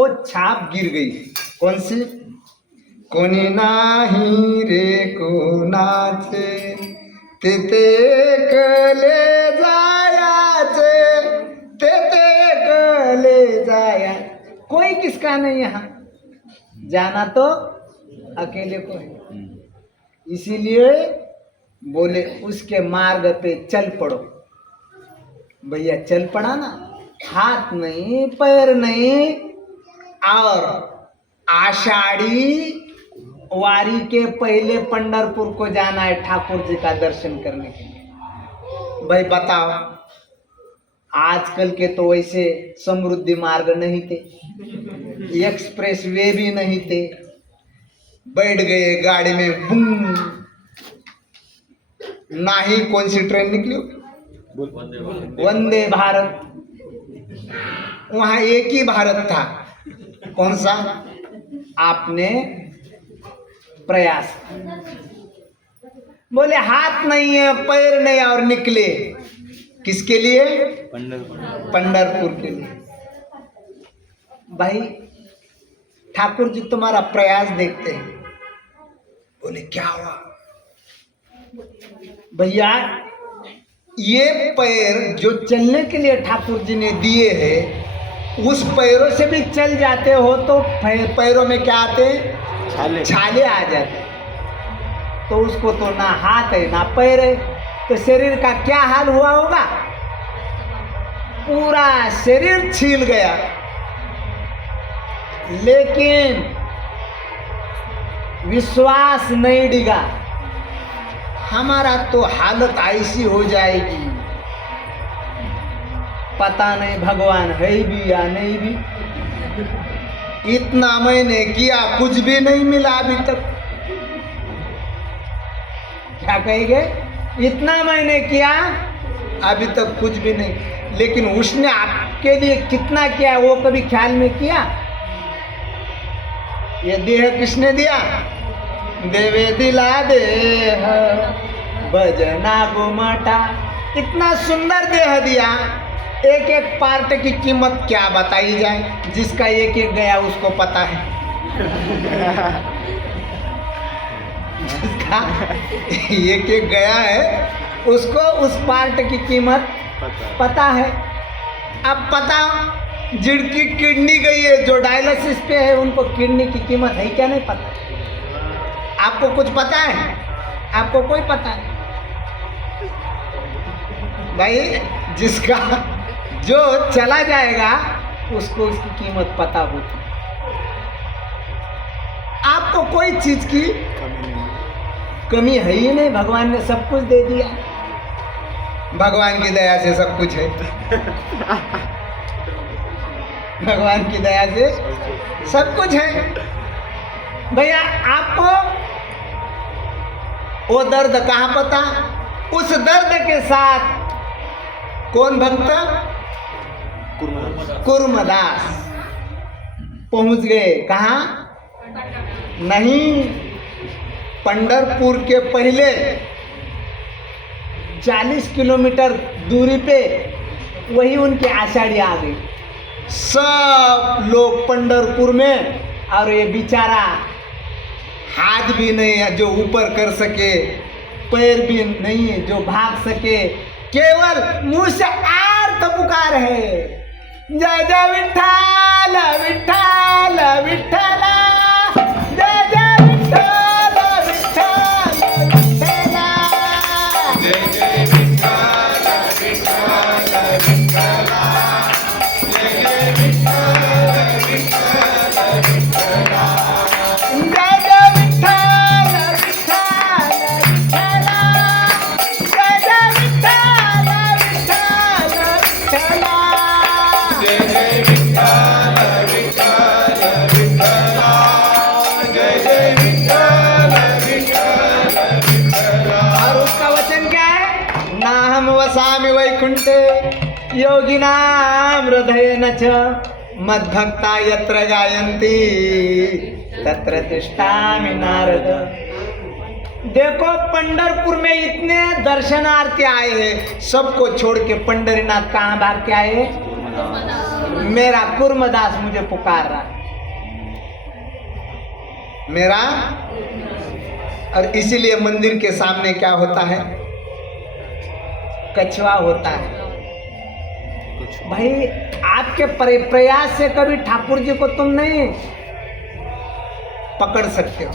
वो छाप गिर गई। कौन सी? कोणी नाही रे कोणाचे तेथे कले जायाचे, तेथे कले जाया। कोई किसका नहीं यहाँ, जाना तो अकेले को है। इसीलिए बोले उसके मार्ग पे चल पड़ो। भैया चल पड़ा ना, हाथ नहीं पैर नहीं, और आषाढ़ी वारी के पहले पंढरपुर को जाना है ठाकुर जी का दर्शन करने के लिए। भाई बताओ, आजकल के तो वैसे समृद्धि मार्ग नहीं थे, एक्सप्रेस वे भी नहीं थे, बैठ गए गाड़ी में बूम, ना ही कौन सी ट्रेन निकली, वंदे भारत। वहां एक ही भारत था, कौन सा? आपने प्रयास। बोले हाथ नहीं है पैर नहीं, और निकले किसके लिए? पंढरपुर के लिए। भाई ठाकुर जी तुम्हारा प्रयास देखते हैं। बोले क्या हुआ? भैया ये पैर जो चलने के लिए ठाकुर जी ने दिए हैं, उस पैरों से भी चल जाते हो तो पैरों में क्या आते? छाले आ जाते। तो उसको तो ना हाथ है ना पैर है, तो शरीर का क्या हाल हुआ होगा? पूरा शरीर छील गया। लेकिन विश्वास नहीं डिगा, हमारा तो हालत ऐसी हो जाएगी, पता नहीं भगवान है भी या नहीं भी। इतना मैंने किया, कुछ भी नहीं मिला अभी तक। क्या कहेंगे? इतना मैंने किया, अभी तक कुछ भी नहीं। लेकिन उसने आपके लिए कितना किया वो कभी ख्याल में किया? ये देह किसने दिया? देवे दिला देह भजना गुमटा। इतना सुंदर देह दिया, एक एक पार्ट की कीमत क्या बताई जाए? जिसका एक एक गया उसको पता है। जिसका एक एक गया है उसको उस पार्ट की कीमत पता है। अब पता, जिनकी किडनी गई है, जो डायलिसिस पे है, उनको किडनी की कीमत है क्या? नहीं पता। आपको कुछ पता है? आपको कोई पता नहीं। भाई जिसका जो चला जाएगा उसको उसकी कीमत पता होती। आपको कोई चीज की कमी है ही नहीं, भगवान ने सब कुछ दे दिया। भगवान की दया से सब कुछ है। भगवान की दया से सब कुछ है। भैया आपको वो दर्द कहाँ पता? उस दर्द के साथ कौन भक्त? कुर्मदास पहुंच गए। कहाँ? नहीं, पंढरपुर के पहले 40 किलोमीटर दूरी पे वही उनकी आषाढ़ी आ गई। सब लोग पंढरपुर में, और ये बेचारा हाथ भी नहीं है जो ऊपर कर सके, पैर भी नहीं है जो भाग सके, केवल मुंह से आर्त पुकार है, जय जय विठ्ठल विठ्ठल विठ्ठल, जय जय विठ्ठल विठ्ठल विठ्ठल, जय जय विठ्ठल विठ्ठल विठ्ठल, जय जय विठ्ठल विठ्ठल विठ्ठल, जय जय विठ्ठल विठ्ठल विठ्ठल, जय जय विठ्ठल विठ्ठल विठ्ठल, जय जय विठ्ठल विठ्ठल विठ्ठल, जय जय विठ्ठल विठ्ठल विठ्ठल। और उसका वचन क्या है? नाहम वसामि वैकुंठे योगिनाम हृदयेन च मद्भक्ता यत्र गायन्ति तत्र तिष्ठामि नारद। देखो पंढरपुर में इतने दर्शनार्थी आए हैं, सबको छोड़ के पंढरीनाथ कहाँ भाग के आए? मेरा कुर्मदास मुझे पुकार रहा है, मेरा। और इसीलिए मंदिर के सामने क्या होता है? कछुआ होता है। भाई आपके प्रयास से कभी ठाकुर जी को तुम नहीं पकड़ सकते हो।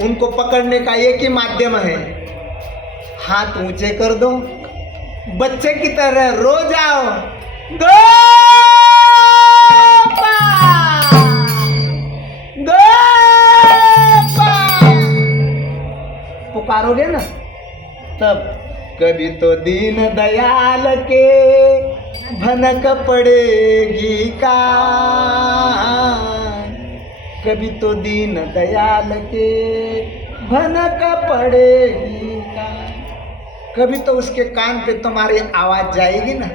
उनको पकड़ने का एक ही माध्यम है, हाथ ऊंचे कर दो, बच्चे की तरह रो जाओ, पुकारोगे ना, तब कभी तो दीन दयाल के भनक पड़ेगी का, कभी तो दीन दयाल के भनक पड़ेगी का, कभी तो उसके कान पे तुम्हारी आवाज जाएगी ना।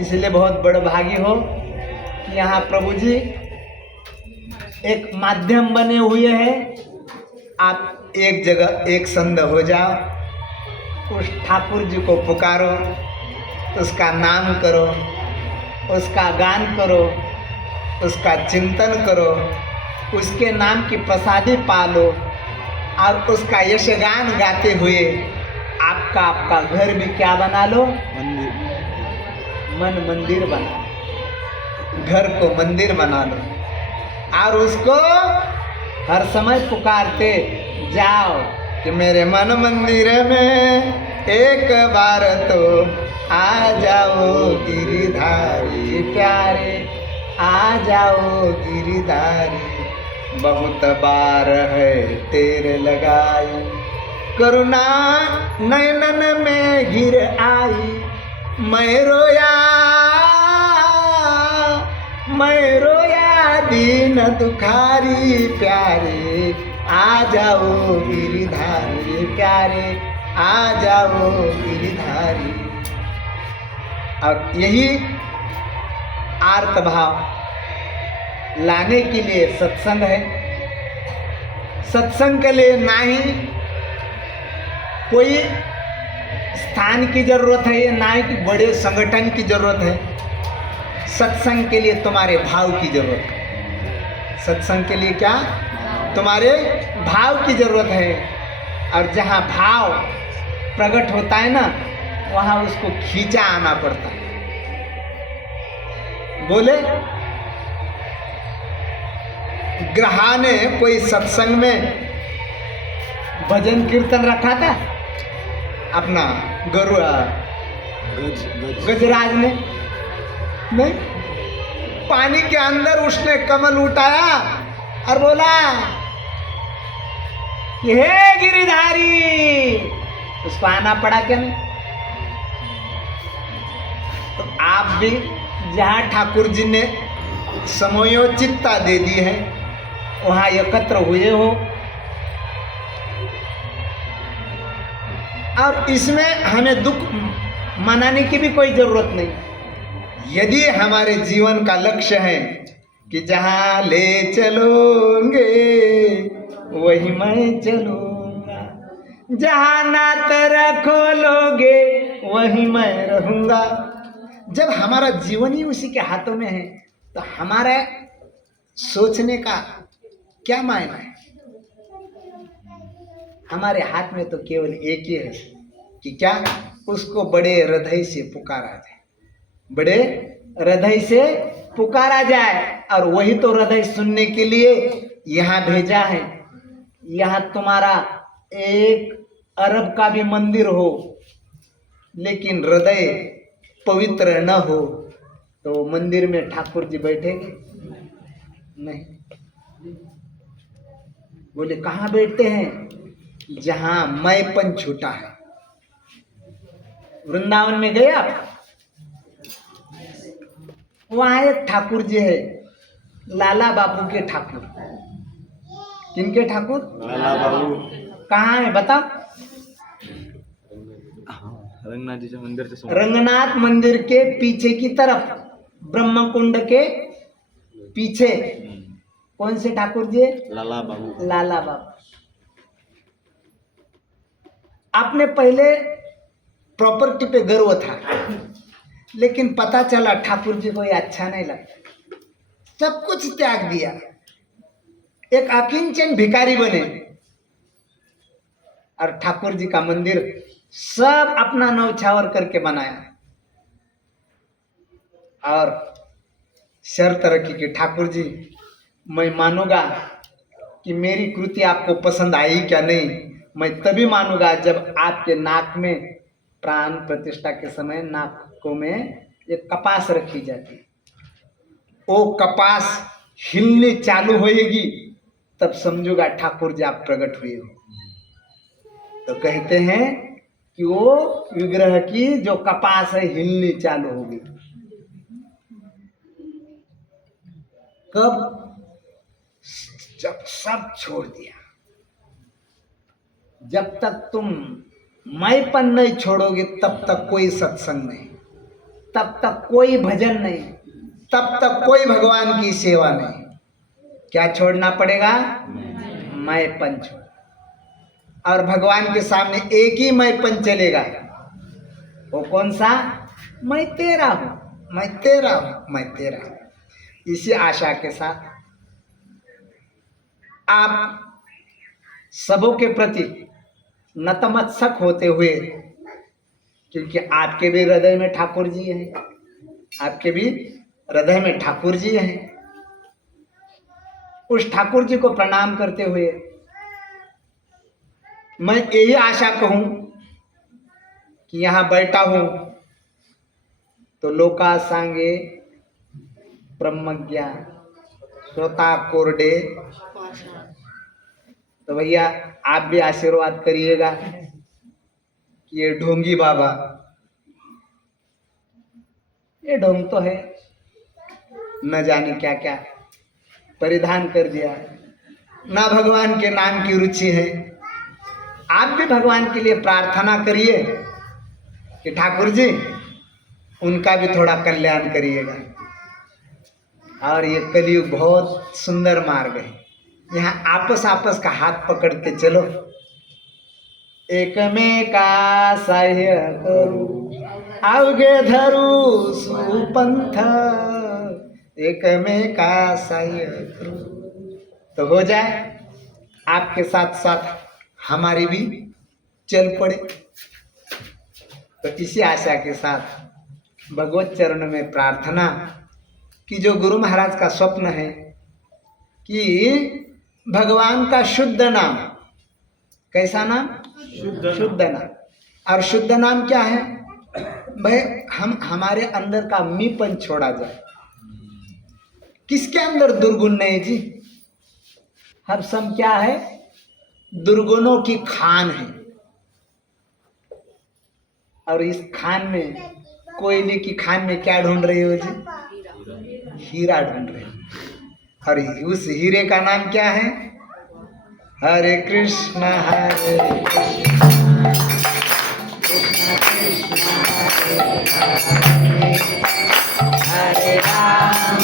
इसलिए बहुत बड़भागी हो कि यहाँ प्रभु जी एक माध्यम बने हुए हैं। आप एक जगह एक संध हो जाओ, उस ठाकुर जी को पुकारो, उसका नाम करो, उसका गान करो, उसका चिंतन करो, उसके नाम की प्रसादी पालो और उसका यशगान गाते हुए आपका घर भी क्या बना लो? मन मंदिर बना लो, घर को मंदिर बना लो और उसको हर समय पुकारते जाओ कि मेरे मन मंदिर में एक बार तो आ जाओ गिरिधारी प्यारे, आ जाओ गिरिधारी, बहुत बार है तेरे लगाई, करुणा नैनन में गिर आई, मैं रोया दीन दुखारी प्यारे, आ जाओ गिरिधारी प्यारे, आ जाओ गिरिधारी। और यही आर्त भाव लाने के लिए सत्संग है। सत्संग के लिए ना ही कोई स्थान की जरूरत है, ना ही बड़े संगठन की जरूरत है। सत्संग के लिए तुम्हारे भाव की जरूरत है। सत्संग के लिए क्या? तुम्हारे भाव की जरूरत है। और जहाँ भाव प्रकट होता है ना, वहाँ उसको खींचा आना पड़ता है। बोले ग्रहा ने कोई सत्संग में भजन कीर्तन रखा था अपना गजराज ने? नहीं, पानी के अंदर उसने कमल उठाया और बोला कि हे गिरिधारी, उसको आना पड़ा क्या नहीं? तो आप भी जहाँ ठाकुर जी ने समयोचितता दे दी है, वहाँ एकत्र हुए हो। और इसमें हमें दुख मनाने की भी कोई जरूरत नहीं। यदि हमारे जीवन का लक्ष्य है कि जहाँ ले चलोगे वही मैं चलूँगा, जहाँ नात रखोगे वही मैं रहूँगा, जब हमारा जीवन ही उसी के हाथों में है तो हमारा सोचने का क्या मायना है? हमारे हाथ में तो केवल एक ही है कि क्या? उसको बड़े हृदय से पुकारा जाए, बड़े हृदय से पुकारा जाए। और वही तो हृदय सुनने के लिए यहाँ भेजा है। यहाँ तुम्हारा 1 अरब का भी मंदिर हो, लेकिन हृदय पवित्र न हो तो मंदिर में ठाकुर जी बैठेंगे नहीं। बोले कहाँ बैठते हैं? जहाँ मैंपन छूटा है। वृंदावन में गए आप? वहाँ एक ठाकुर जी है, लाला बाबू के ठाकुर। किनके ठाकुर? लाला बाबू। कहाँ है बता? रंगनाथ जी के मंदिर से रंगनाथ मंदिर के पीछे की तरफ, ब्रह्म कुंड के पीछे। कौन से ठाकुर जी? लाला बाबू। लाला बाबू। आपने पहले प्रॉपर्टी पे गर्व था, लेकिन पता चला ठाकुर जी को ये अच्छा नहीं लगता, सब कुछ त्याग दिया, एक अकिंचन भिखारी बने और ठाकुर जी का मंदिर सब अपना नौछावर करके बनाया और शर्त रखी कि ठाकुर जी मैं मानूंगा कि मेरी कृति आपको पसंद आई क्या नहीं, मैं तभी मानूंगा जब आपके नाक में प्राण प्रतिष्ठा के समय नाकों में एक कपास रखी जाती है, वो कपास हिलने चालू होएगी तब समझूंगा ठाकुर जी आप प्रकट हुए हो। तो कहते हैं कि वो विग्रह की जो कपास है हिलनी चालू होगी। कब? जब सब छोड़ दिया। जब तक तुम मैंपन नहीं छोड़ोगे तब तक कोई सत्संग नहीं, तब तक कोई भजन नहीं, तब तक कोई भगवान की सेवा नहीं। क्या छोड़ना पड़ेगा? मैंपन छोड़। और भगवान के सामने एक ही मैंपन चलेगा, वो कौन सा? मैं तेरा हूं, मैं तेरा हूं, मैं तेरा हूं। इसी आशा के साथ आप सबों के प्रति नतमस्तक होते हुए, क्योंकि आपके भी हृदय में ठाकुर जी हैं, आपके भी हृदय में ठाकुर जी हैं, उस ठाकुर जी को प्रणाम करते हुए मैं यही आशा कहूं कि यहाँ बैठा हूं तो लोका सांगे ब्रह्मज्ञा स्वता कोरडे। तो भैया आप भी आशीर्वाद करिएगा कि ये ढोंगी बाबा, ये ढोंग तो है, न जाने क्या क्या परिधान कर दिया, ना भगवान के नाम की रुचि है। आप भी भगवान के लिए प्रार्थना करिए कि ठाकुर जी उनका भी थोड़ा कल्याण करिएगा। और ये कलयुग बहुत सुंदर मार्ग है, यहाँ आपस आपस का हाथ पकड़ के चलो, एकमेका सहाय्य करू अवघे धरू सुपंथ, एकमेका सहाय्य करू। तो हो जाए, आपके साथ साथ हमारी भी चल पड़े। तो इसी आशा के साथ भगवत चरण में प्रार्थना कि जो गुरु महाराज का स्वप्न है कि भगवान का शुद्ध नाम, कैसा नाम? शुद्ध नाम। और शुद्ध नाम क्या है भाई? हमारे अंदर का मीपन छोड़ा जाए। किसके अंदर दुर्गुण नहीं जी? हम सब क्या है? दुर्गुणों की खान है। और इस खान में, कोयले की खान में क्या ढूंढ रहे हो जी? हीरा ढूंढ रहे हो। और उस हीरे का नाम क्या है? हरे कृष्ण हरे कृष्ण कृष्ण कृष्ण हरे राम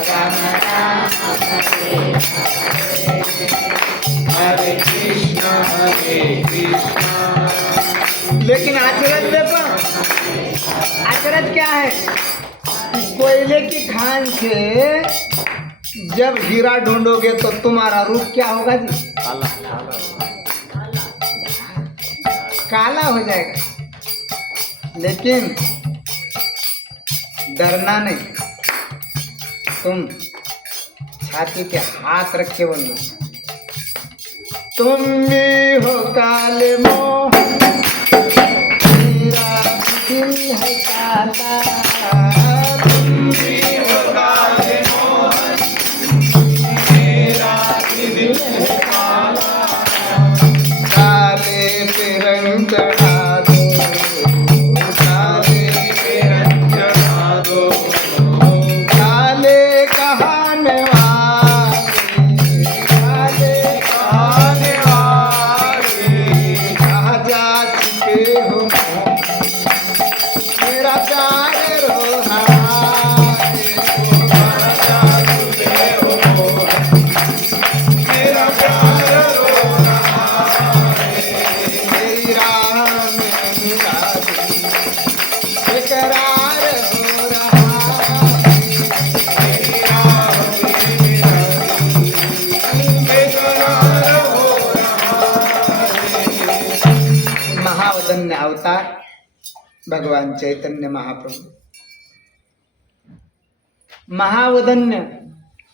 राम राम हरे कृष्ण। लेकिन आचरण देखो, आचरण क्या है? कोयले की खान से जब हीरा ढूंढोगे तो तुम्हारा रूप क्या होगा जी? काला हो जाएगा। लेकिन डरना नहीं, तुम छाती पे हाथ रखे बोलो, तुम भी हो काले मोहन, मेरा दिल है काला, तुम भी हो काले मोहन, मेरा दिल है काला, काले पे रंग चढ़ा दो, काले पे रंग चढ़ा दो, काले कहाने वाले, काले कहाने वाले, कहाँ जा चुके हो मेरा प्यार रोहा। अवतार भगवान चैतन्य महाप्रभु, महावदन्य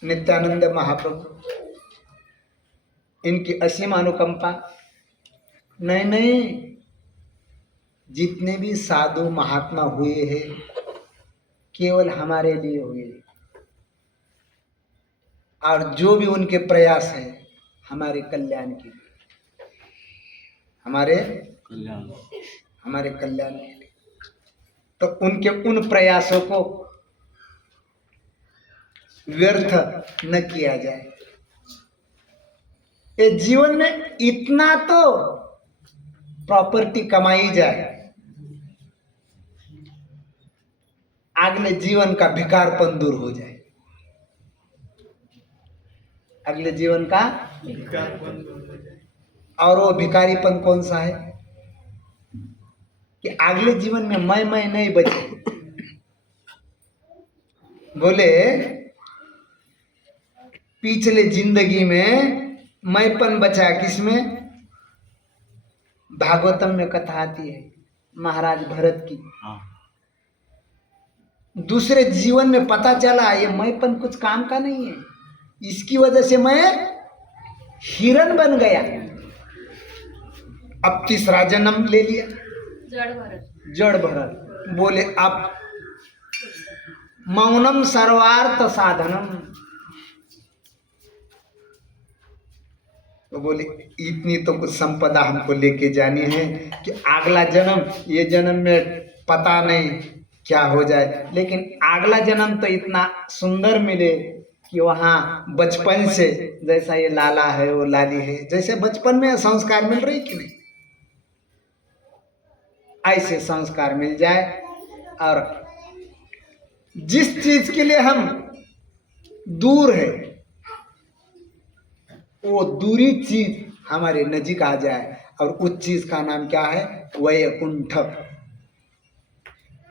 नित्यानंद महाप्रभु, इनकी असीम अनुकंपा। नहीं नहीं, जितने भी साधु महात्मा हुए हैं केवल हमारे लिए हुए, और जो भी उनके प्रयास है हमारे कल्याण के लिए, हमारे कल्याण के लिए। तो उनके उन प्रयासों को व्यर्थ न किया जाए। ये जीवन में इतना तो प्रॉपर्टी कमाई जाए, अगले जीवन का भिकारपन दूर हो जाए। अगले जीवन का और वो भिखारीपन कौन सा है कि अगले जीवन में मैं नहीं बचे। बोले पिछले जिंदगी में मैंपन बचा किसमें? भागवतम में कथा आती है महाराज भरत की। दूसरे जीवन में पता चला ये मैंपन कुछ काम का नहीं है, इसकी वजह से मैं हिरण बन गया। अब तीसरा जन्म ले लिया, जड़ भरत। बोले अब मौनम सर्वार्थ साधनम। तो बोले इतनी तो कुछ संपदा हमको लेके जानी है कि अगला जन्म, ये जन्म में पता नहीं क्या हो जाए, लेकिन अगला जन्म तो इतना सुंदर मिले कि वहाँ बचपन से जैसा ये लाला है वो लाली है, जैसे बचपन में संस्कार मिल रही कि नहीं, ऐसे संस्कार मिल जाए। और जिस चीज के लिए हम दूर है वो दूरी चीज हमारे नजीक आ जाए, और उस चीज का नाम क्या है? वैकुंठ।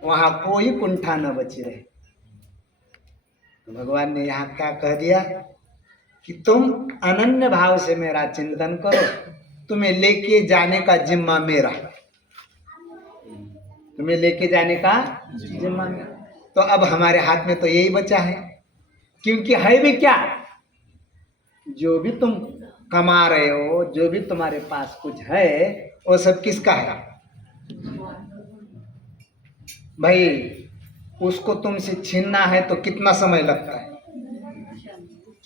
वहां कोई कुंठा न बची रहे। तो भगवान ने यहाँ क्या कह दिया कि तुम अनन्य भाव से मेरा चिंतन करो, तुम्हें लेके जाने का जिम्मा मेरा, तुम्हें लेके जाने का जिम्मा मेरा। तो अब हमारे हाथ में तो यही बचा है, क्योंकि है भी क्या, जो भी तुम कमा रहे हो, जो भी तुम्हारे पास कुछ है, वो सब किसका है भाई? उसको तुमसे छीनना है तो कितना समय लगता है?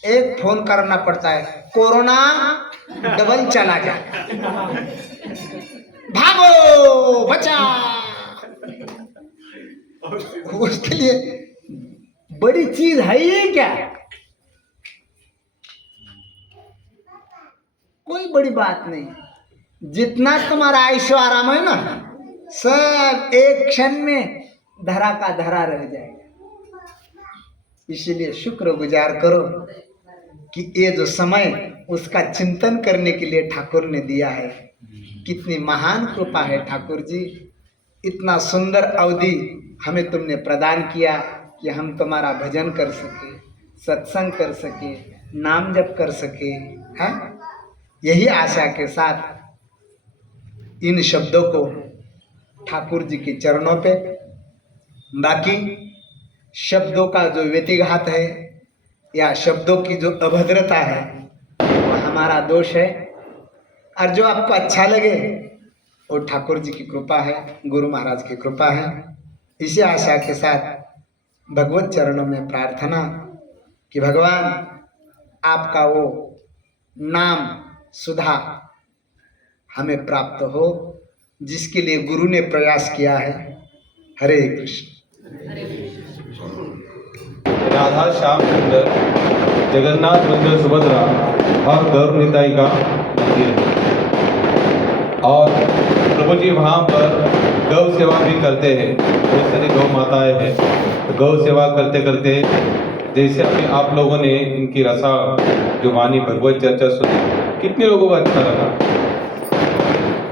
एक फोन करना पड़ता है, कोरोना डबल चला जाए, भागो बचा। उसके लिए बड़ी चीज है ये क्या? कोई बड़ी बात नहीं। जितना तुम्हारा ऐशो आराम है ना, सब एक क्षण में धरा का धरा रह जाएगा। इसीलिए शुक्र गुजार करो कि ये जो समय उसका चिंतन करने के लिए ठाकुर ने दिया है। कितनी महान कृपा है ठाकुर जी, इतना सुंदर अवधि हमें तुमने प्रदान किया कि हम तुम्हारा भजन कर सके, सत्संग कर सके, नाम जप कर सके। हाँ, यही आशा के साथ इन शब्दों को ठाकुर जी के चरणों पे, बाकी शब्दों का जो व्यतिघात है या शब्दों की जो अभद्रता है वो हमारा दोष है, और जो आपको अच्छा लगे वो ठाकुर जी की कृपा है, गुरु महाराज की कृपा है। इसी आशा के साथ भगवत चरणों में प्रार्थना कि भगवान आपका वो नाम सुधा हमें प्राप्त हो, जिसके लिए गुरु ने प्रयास किया है। हरे कृष्ण। राधा श्याम सुंदर, जगन्नाथ मंदिर सुभद्रा और गौर निताई का मंदिर है, और प्रभु जी वहाँ पर गौ सेवा भी करते हैं। बहुत सारी गौ माताएं हैं, तो गौ सेवा करते करते जैसे अभी आप लोगों ने इनकी रसा जो वाणी भगवत चर्चा सुनी, कितने लोगों को अच्छा लगा?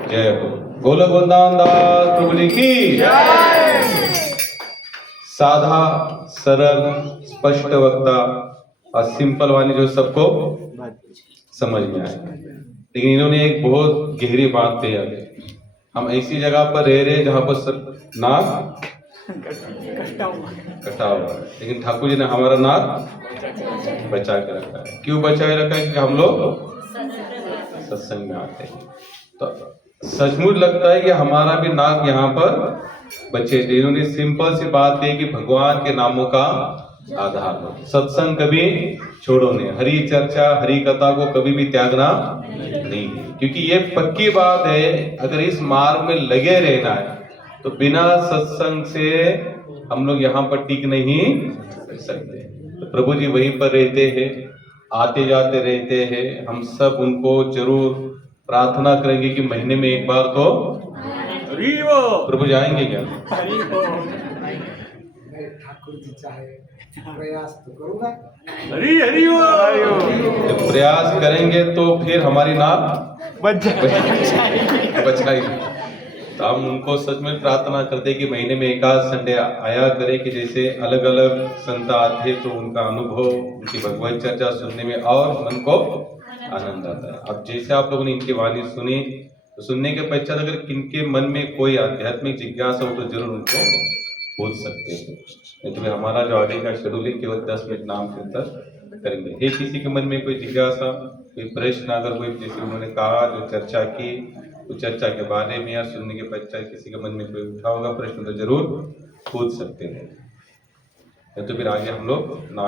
जय गोलोक वृंदावन दास प्रभु जी की साधा सरल स्पष्ट वक्ता और सिंपल वाणी जो सबको समझ में आए, लेकिन इन्होंने एक बहुत गहरी बात कही है। हम ऐसी जगह पर रह रहे हैं जहाँ पर नाक कटा हुआ है, लेकिन ठाकुर जी ने हमारा नाक बचा के रखा है। क्यों बचाए रखा है? कि हम लोग सत्संग में आते हैं। तो सचमुच लगता है कि हमारा भी नाक यहाँ पर बचे थे। इन्होंने सिंपल सी बात कही कि भगवान के नामों का आधार हो, सत्संग कभी छोड़ो नहीं, हरि चर्चा हरि कथा को कभी भी त्यागना नहीं है, क्योंकि ये पक्की बात है, अगर इस मार्ग में लगे रहना है तो बिना सत्संग से हम लोग यहाँ पर टिक नहीं सकते। तो प्रभु जी वहीं पर रहते हैं, आते जाते रहते हैं। हम सब उनको जरूर प्रार्थना करेंगे कि महीने में एक बार तो प्रभु जाएंगे क्या? ठाकुर जी चाहे प्रयास तो करूंगा। जब प्रयास करेंगे तो फिर हमारी नाक बचाएगी। तो हम उनको सच में प्रार्थना करते कि महीने में एक आध संडे आया करे, कि जैसे अलग अलग संत आते तो उनका अनुभव, उनकी भगवत चर्चा सुनने में और मन को आनंद आता है। अब जैसे आप लोगों ने इनकी वाणी सुनी, तो सुनने के पश्चात अगर किनके मन में कोई आध्यात्मिक जिज्ञासा हो तो जरूर उनको पूछ सकते हैं। नहीं तो हमारा जो आगे का शेड्यूल है केवल 10 मिनट नाम कीर्तन करेंगे। है किसी के मन में कोई जिज्ञासा, कोई प्रश्न, अगर कोई जैसे उन्होंने कहा जो चर्चा की, तो चर्चा के बारे में या सुनने के पश्चात किसी के मन में कोई उठा होगा प्रश्न तो जरूर पूछ सकते हैं। तो फिर आगे हम लोग नाम